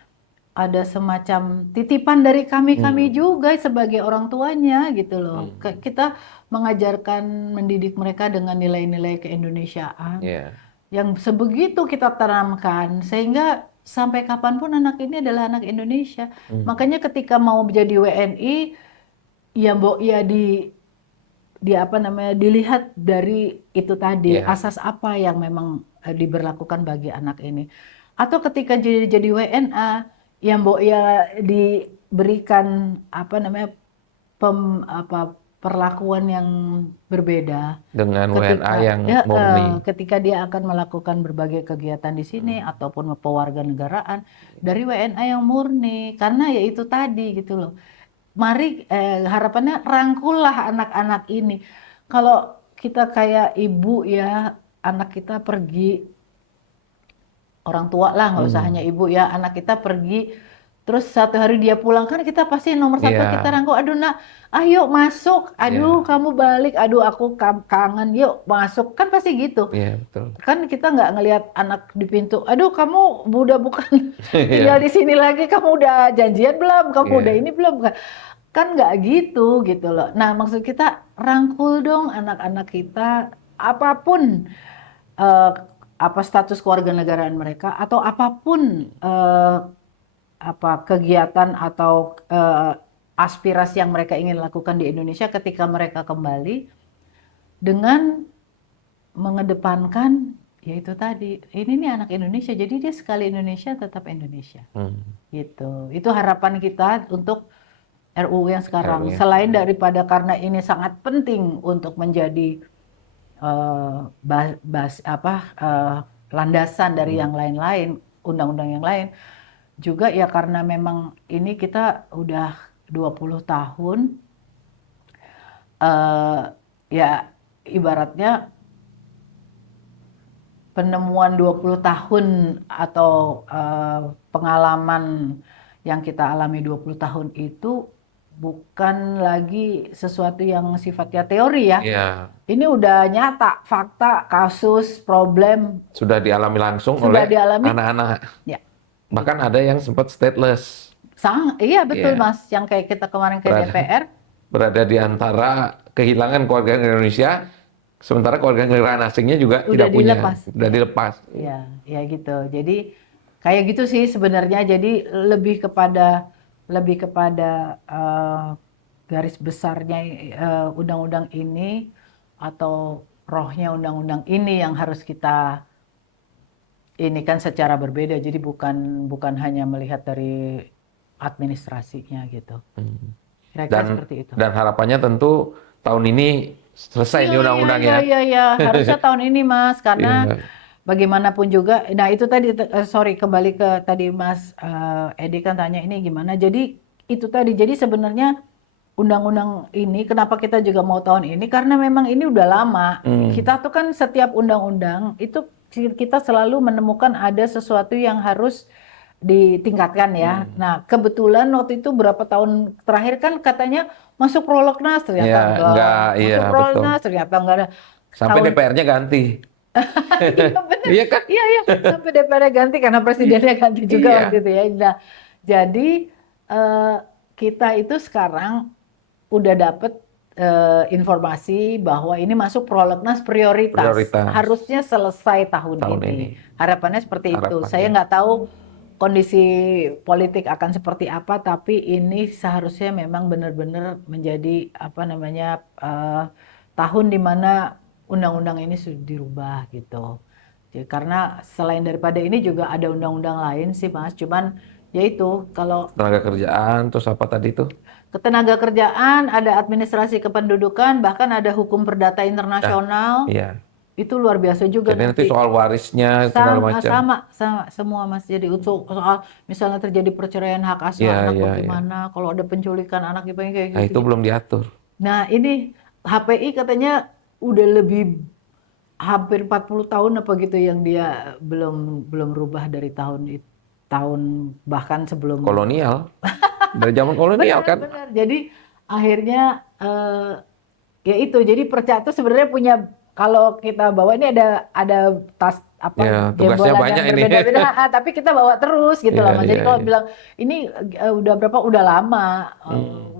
ada semacam titipan dari kami-kami Hmm. juga sebagai orang tuanya gitu loh. Hmm. Kita mengajarkan, mendidik mereka dengan nilai-nilai keindonesiaan Ya. yang sebegitu kita tanamkan sehingga sampai kapanpun anak ini adalah anak Indonesia. Hmm. Makanya ketika mau menjadi WNI, ya Mbok ya di apa namanya dilihat dari itu tadi Ya. asas apa yang memang diberlakukan bagi anak ini. Atau ketika jadi WNA, ya Mbok ya diberikan apa namanya perlakuan yang berbeda Dengan WNA ketika yang murni. ketika dia akan melakukan berbagai kegiatan di sini Hmm. ataupun pewarganegaraan dari WNA yang murni karena ya itu tadi gitu loh. Mari harapannya rangkullah anak-anak ini. Kalau kita kayak ibu ya, anak kita pergi, orang tua lah nggak usah hanya Hmm. ibu ya, anak kita pergi, terus satu hari dia pulang kan kita pasti nomor satu kita Iya. rangkul, aduh nak, ayo masuk, aduh Iya. kamu balik, aduh aku kangen, yuk masuk, kan pasti gitu. Iya, betul. Kan kita nggak ngelihat anak di pintu, aduh kamu udah bukan tinggal Iya. di sini lagi, kamu udah janjian belum, kamu udah Iya. ini belum, kan nggak gitu loh. Nah maksud kita rangkul dong anak-anak kita apapun eh, apa status kewarganegaraan mereka atau apapun apa kegiatan atau aspirasi yang mereka ingin lakukan di Indonesia ketika mereka kembali dengan mengedepankan yaitu tadi, ini nih anak Indonesia, jadi dia sekali Indonesia tetap Indonesia. Gitu. Itu harapan kita untuk RUU yang sekarang. RUU yang Selain daripada karena ini sangat penting untuk menjadi landasan dari yang lain-lain, undang-undang yang lain, juga ya karena memang ini kita udah 20 tahun, ya ibaratnya penemuan 20 tahun atau pengalaman yang kita alami 20 tahun itu bukan lagi sesuatu yang sifatnya teori ya. Iya, Ini udah nyata, fakta, kasus, problem sudah dialami langsung sudah oleh dialami. anak-anak. Ya, Bahkan ada yang sempat stateless, iya betul Iya. Mas, yang kayak kita kemarin ke DPR. berada di antara kehilangan keluarga Indonesia, sementara keluarga negaraan asingnya juga Udah tidak punya, dilepas. sudah dilepas. Ya, ya gitu. Jadi kayak gitu sih sebenarnya. Jadi lebih kepada garis besarnya undang-undang ini atau rohnya undang-undang ini yang harus kita ini kan secara berbeda. Jadi bukan hanya melihat dari administrasinya gitu. Kira-kira seperti itu. Dan harapannya tentu tahun ini selesai ini undang-undangnya. Iya. Harusnya tahun ini Mas, karena Iya. bagaimanapun juga. Nah itu tadi, sorry kembali ke tadi Mas Edi kan tanya ini gimana. Jadi itu tadi, jadi sebenarnya undang-undang ini kenapa kita juga mau tahun ini, karena memang ini udah lama. Kita tuh kan setiap undang-undang itu kita selalu menemukan ada sesuatu yang harus ditingkatkan ya. Nah, kebetulan waktu itu berapa tahun terakhir kan katanya masuk prolegnas, ternyata Ya, enggak. iya, Masuk betul. prolegnas ternyata enggak ada. Sampai DPR-nya ganti. Iya benar. Iya kan? Iya. Sampai DPR ganti karena presidennya ganti juga Iya. waktu itu ya. Nah, jadi kita itu sekarang udah dapet informasi bahwa ini masuk prolegnas prioritas. Prioritas. Harusnya selesai tahun ini. Harapannya seperti itu. Harapannya. Saya nggak tahu kondisi politik akan seperti apa, tapi ini seharusnya memang benar-benar menjadi apa namanya tahun di mana undang-undang ini sudah dirubah gitu. Jadi, karena selain daripada ini juga ada undang-undang lain sih Mas, cuman yaitu kalau Tenaga kerjaan, terus apa tadi tuh? ketenaga kerjaan, ada administrasi kependudukan, bahkan ada hukum perdata internasional. Iya. Itu luar biasa juga Jadi nanti soal warisnya segala macam. sama semua Mas. Jadi untuk soal misalnya terjadi perceraian hak asuh Iya, anak iya, bagaimana, kalau ada penculikan anak kayak Nah, itu gitu. belum diatur. Nah, ini HPI katanya udah lebih hampir 40 tahun apa gitu yang dia belum rubah dari tahun bahkan sebelum Kolonial. Dari zaman kolonial kan. benar. Jadi akhirnya ya itu. Jadi perca itu sebenarnya punya, kalau kita bawa ini ada tas apa Ya, tugasnya gembolan banyak yang ini. berbeda-beda, tapi kita bawa terus gitu Iya, lah Mas. Jadi iya, kalau iya. bilang ini udah berapa, udah lama,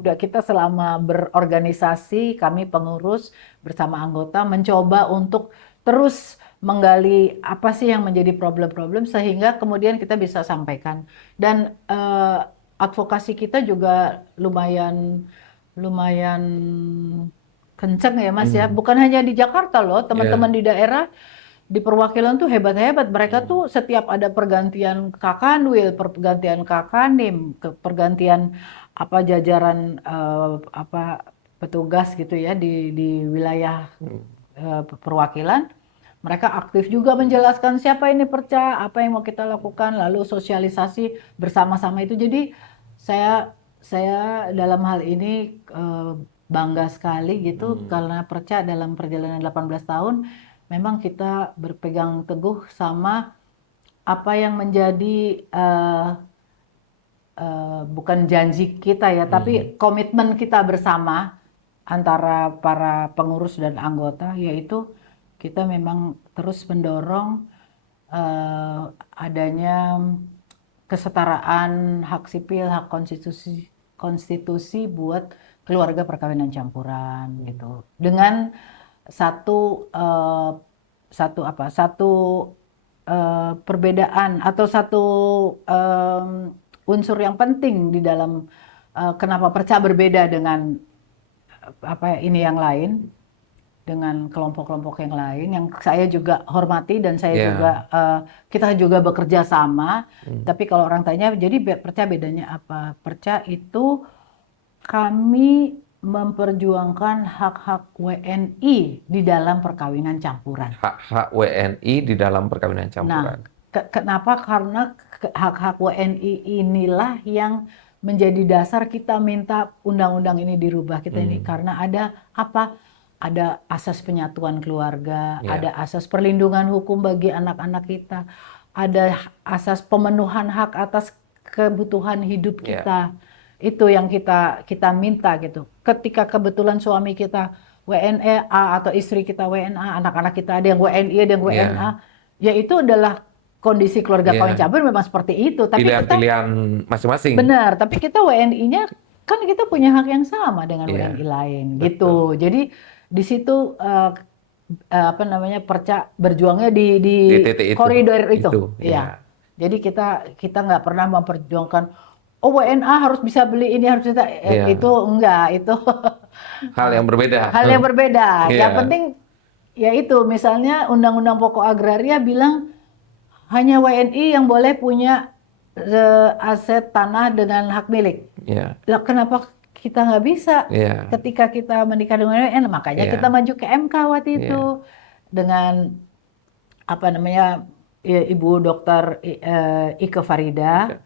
udah kita selama berorganisasi, kami pengurus bersama anggota mencoba untuk terus menggali apa sih yang menjadi problem-problem sehingga kemudian kita bisa sampaikan. Dan advokasi kita juga lumayan kenceng ya Mas ya. Bukan hanya di Jakarta loh, teman-teman di daerah di perwakilan tuh hebat-hebat. Mereka tuh setiap ada pergantian Kakanwil, pergantian Kakanim, pergantian apa jajaran apa petugas gitu ya di wilayah perwakilan, mereka aktif juga menjelaskan siapa ini perca, apa yang mau kita lakukan, lalu sosialisasi bersama-sama itu. Jadi saya dalam hal ini bangga sekali gitu karena perca dalam perjalanan 18 tahun memang kita berpegang teguh sama apa yang menjadi bukan janji kita ya, tapi komitmen kita bersama antara para pengurus dan anggota, yaitu kita memang terus mendorong adanya kesetaraan hak sipil, hak konstitusi buat keluarga perkawinan campuran gitu. Dengan satu perbedaan atau satu unsur yang penting di dalam kenapa perca berbeda dengan apa ini yang lain. dengan kelompok-kelompok yang lain yang saya juga hormati dan saya Iya. juga kita juga bekerja sama. Tapi kalau orang tanya, jadi Perca bedanya apa? Perca itu kami memperjuangkan hak-hak WNI di dalam perkawinan campuran. Hak-hak WNI di dalam perkawinan Nah, campuran. kenapa? Karena hak-hak WNI inilah yang menjadi dasar kita minta undang-undang ini dirubah kita ini karena ada apa? Ada asas penyatuan keluarga, Iya. ada asas perlindungan hukum bagi anak-anak kita, ada asas pemenuhan hak atas kebutuhan hidup Iya. kita. Itu yang kita minta gitu. Ketika kebetulan suami kita WNA atau istri kita WNA, anak-anak kita ada yang WNI, ada yang Iya. WNA, ya itu adalah kondisi keluarga Iya. kawin campur memang seperti itu. Tapi kita Pilihan-pilihan masing-masing. benar, tapi kita WNI-nya kan kita punya hak yang sama dengan Iya, WNI lain betul. gitu. Jadi di situ apa namanya Perca berjuangnya di titik itu. koridor itu. Itu, Iya. iya. Jadi kita nggak pernah memperjuangkan oh WNA harus bisa beli ini harus bisa Iya. itu enggak itu Hal yang berbeda. hal yang berbeda. Iya. Yang penting ya itu misalnya Undang-Undang Pokok Agraria bilang hanya WNI yang boleh punya aset tanah dengan hak milik. Iya. Lah kenapa kita nggak bisa? Iya. Ketika kita menikah dengan WNI, makanya Iya. kita maju ke MK waktu itu dengan apa namanya Ibu Dokter Ike Farida,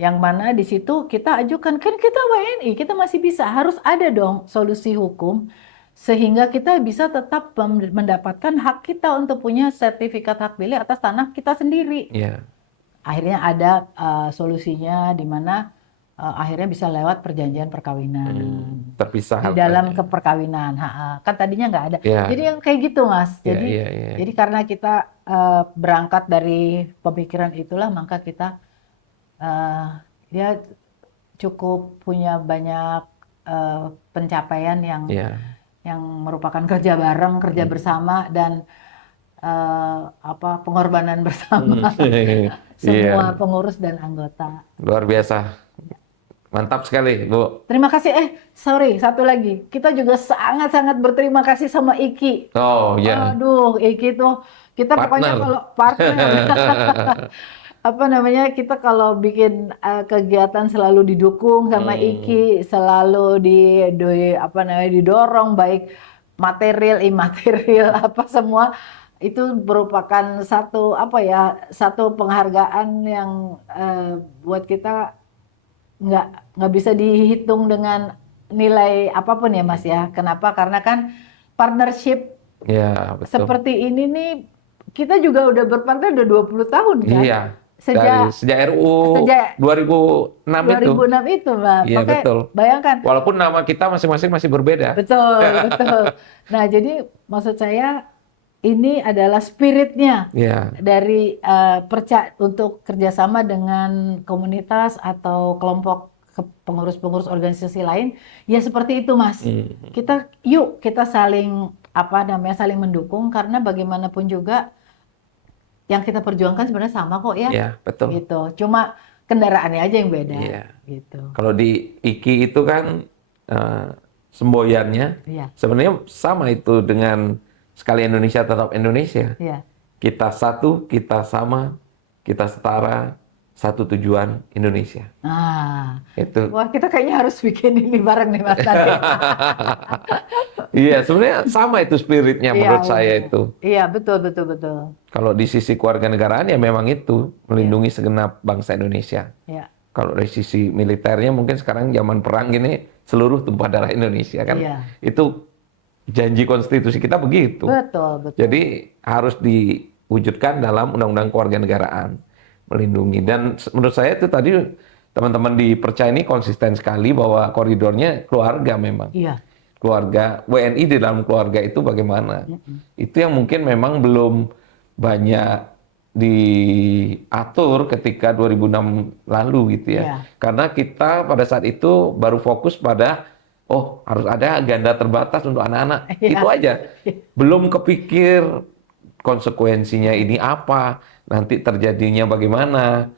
yang mana di situ kita ajukan kan kita WNI, kita masih bisa harus ada dong solusi hukum sehingga kita bisa tetap mendapatkan hak kita untuk punya sertifikat hak milik atas tanah kita sendiri. Iya. Akhirnya ada solusinya di mana akhirnya bisa lewat perjanjian perkawinan Terpisah di dalam keperkawinan. Kan tadinya nggak ada. Iya. Jadi yang kayak gitu Mas. Iya, Jadi iya, iya. jadi karena kita berangkat dari pemikiran itulah maka kita dia cukup punya banyak pencapaian yang Iya. yang merupakan kerja bareng, kerja bersama dan apa pengorbanan bersama semua Iya. pengurus dan anggota. Luar biasa. Mantap sekali, Bu. Terima kasih. Sorry, satu lagi. Kita juga sangat-sangat berterima kasih sama Iki. Oh, ya. Aduh, Iki tuh kita pokoknya Partner. kalau partner apa namanya kita kalau bikin kegiatan selalu didukung sama Iki, selalu apa namanya didorong baik material, imaterial apa semua itu merupakan satu apa ya satu penghargaan yang buat kita nggak bisa dihitung dengan nilai apapun ya Mas ya. Kenapa? Karena kan partnership Iya, betul. seperti ini nih kita juga udah berpartner udah 20 tahun kan. Iya. Sejak RUU sejak 2006 itu. 2006 itu, Mbak. Iya, Makanya betul. bayangkan. Walaupun nama kita masing-masing masih berbeda. Betul, betul. Nah, jadi maksud saya ini adalah spiritnya Iya. dari Perca untuk kerjasama dengan komunitas atau kelompok pengurus-pengurus organisasi lain. Ya seperti itu, Mas. Kita saling apa namanya saling mendukung karena bagaimanapun juga yang kita perjuangkan sebenarnya sama kok ya. Iya, betul. Gitu. Cuma kendaraannya aja yang beda. Iya. Gitu. Kalau di IKI itu kan semboyannya Iya. sebenarnya sama itu dengan sekali Indonesia tetap Indonesia. Iya. Kita satu, kita sama, kita setara, satu tujuan Indonesia. Nah, Itu. wah kita kayaknya harus bikin ini bareng nih Mas nanti. Iya, sebenarnya sama itu spiritnya menurut saya itu. Iya, betul, betul, betul. Kalau di sisi kewarganegaraan ya memang itu melindungi segenap bangsa Indonesia. Iya. Kalau dari sisi militernya mungkin sekarang zaman perang gini seluruh tumpah darah Indonesia kan. Iya. Itu janji konstitusi kita begitu. Betul, betul. Jadi harus diwujudkan dalam undang-undang kewarganegaraan melindungi. Dan menurut saya itu tadi teman-teman di Perca ini konsisten sekali bahwa koridornya keluarga memang. Iya. Keluarga WNI di dalam keluarga itu bagaimana? Itu yang mungkin memang belum banyak diatur ketika 2006 lalu gitu ya. Iya. Karena kita pada saat itu baru fokus pada harus ada ganda terbatas untuk anak-anak. Iya. Itu aja. Belum kepikir konsekuensinya ini apa, nanti terjadinya bagaimana.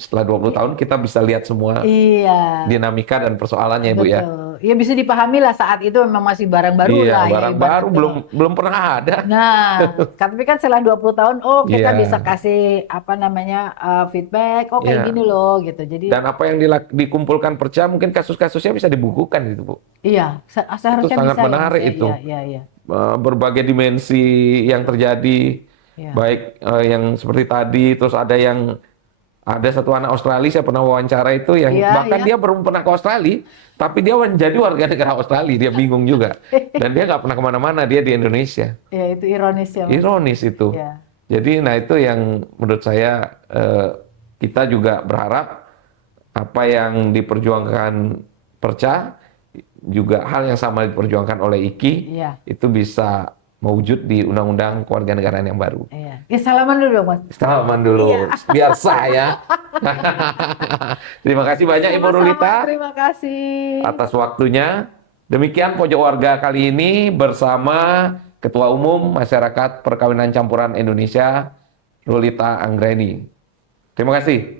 setelah 20 tahun kita bisa lihat semua Iya, dinamika dan persoalannya, Ibu ya. betul. Ya bisa dipahami lah saat itu memang masih barang baru Iya, lah ya barang baru ibaratnya. belum pernah ada. Nah, tapi kan setelah 20 tahun, oh kita Iya, bisa kasih apa namanya feedback, oh kayak iya. gini loh gitu. Jadi Dan apa yang dikumpulkan Perca mungkin kasus-kasusnya bisa dibukukan gitu, Bu. iya, Itu seharusnya sangat bisa ya Mas menarik ya. itu. Iya, iya, iya. Berbagai dimensi yang terjadi, Iya, baik yang seperti tadi, terus ada satu anak Australia saya pernah wawancara itu yang iya, bahkan iya. dia belum pernah ke Australia, tapi dia menjadi warga negara Australia, dia bingung juga. Dan dia nggak pernah kemana-mana, dia di Indonesia. Ya itu ironis ya Mas. Ironis itu. Iya, Jadi, nah itu yang menurut saya kita juga berharap apa yang diperjuangkan Perca juga hal yang sama diperjuangkan oleh IKI iya, itu bisa mewujud di Undang-Undang Kewarganegaraan yang baru. iya. Ya salaman dulu dong Mas. Salaman dulu, Iya. biar sah ya. Terima kasih banyak Ibu Sama-sama, Rulita terima kasih. atas waktunya. Demikian Pojok Warga kali ini bersama Ketua Umum Masyarakat Perkawinan Campuran Indonesia, Rulita Anggreni. Terima kasih.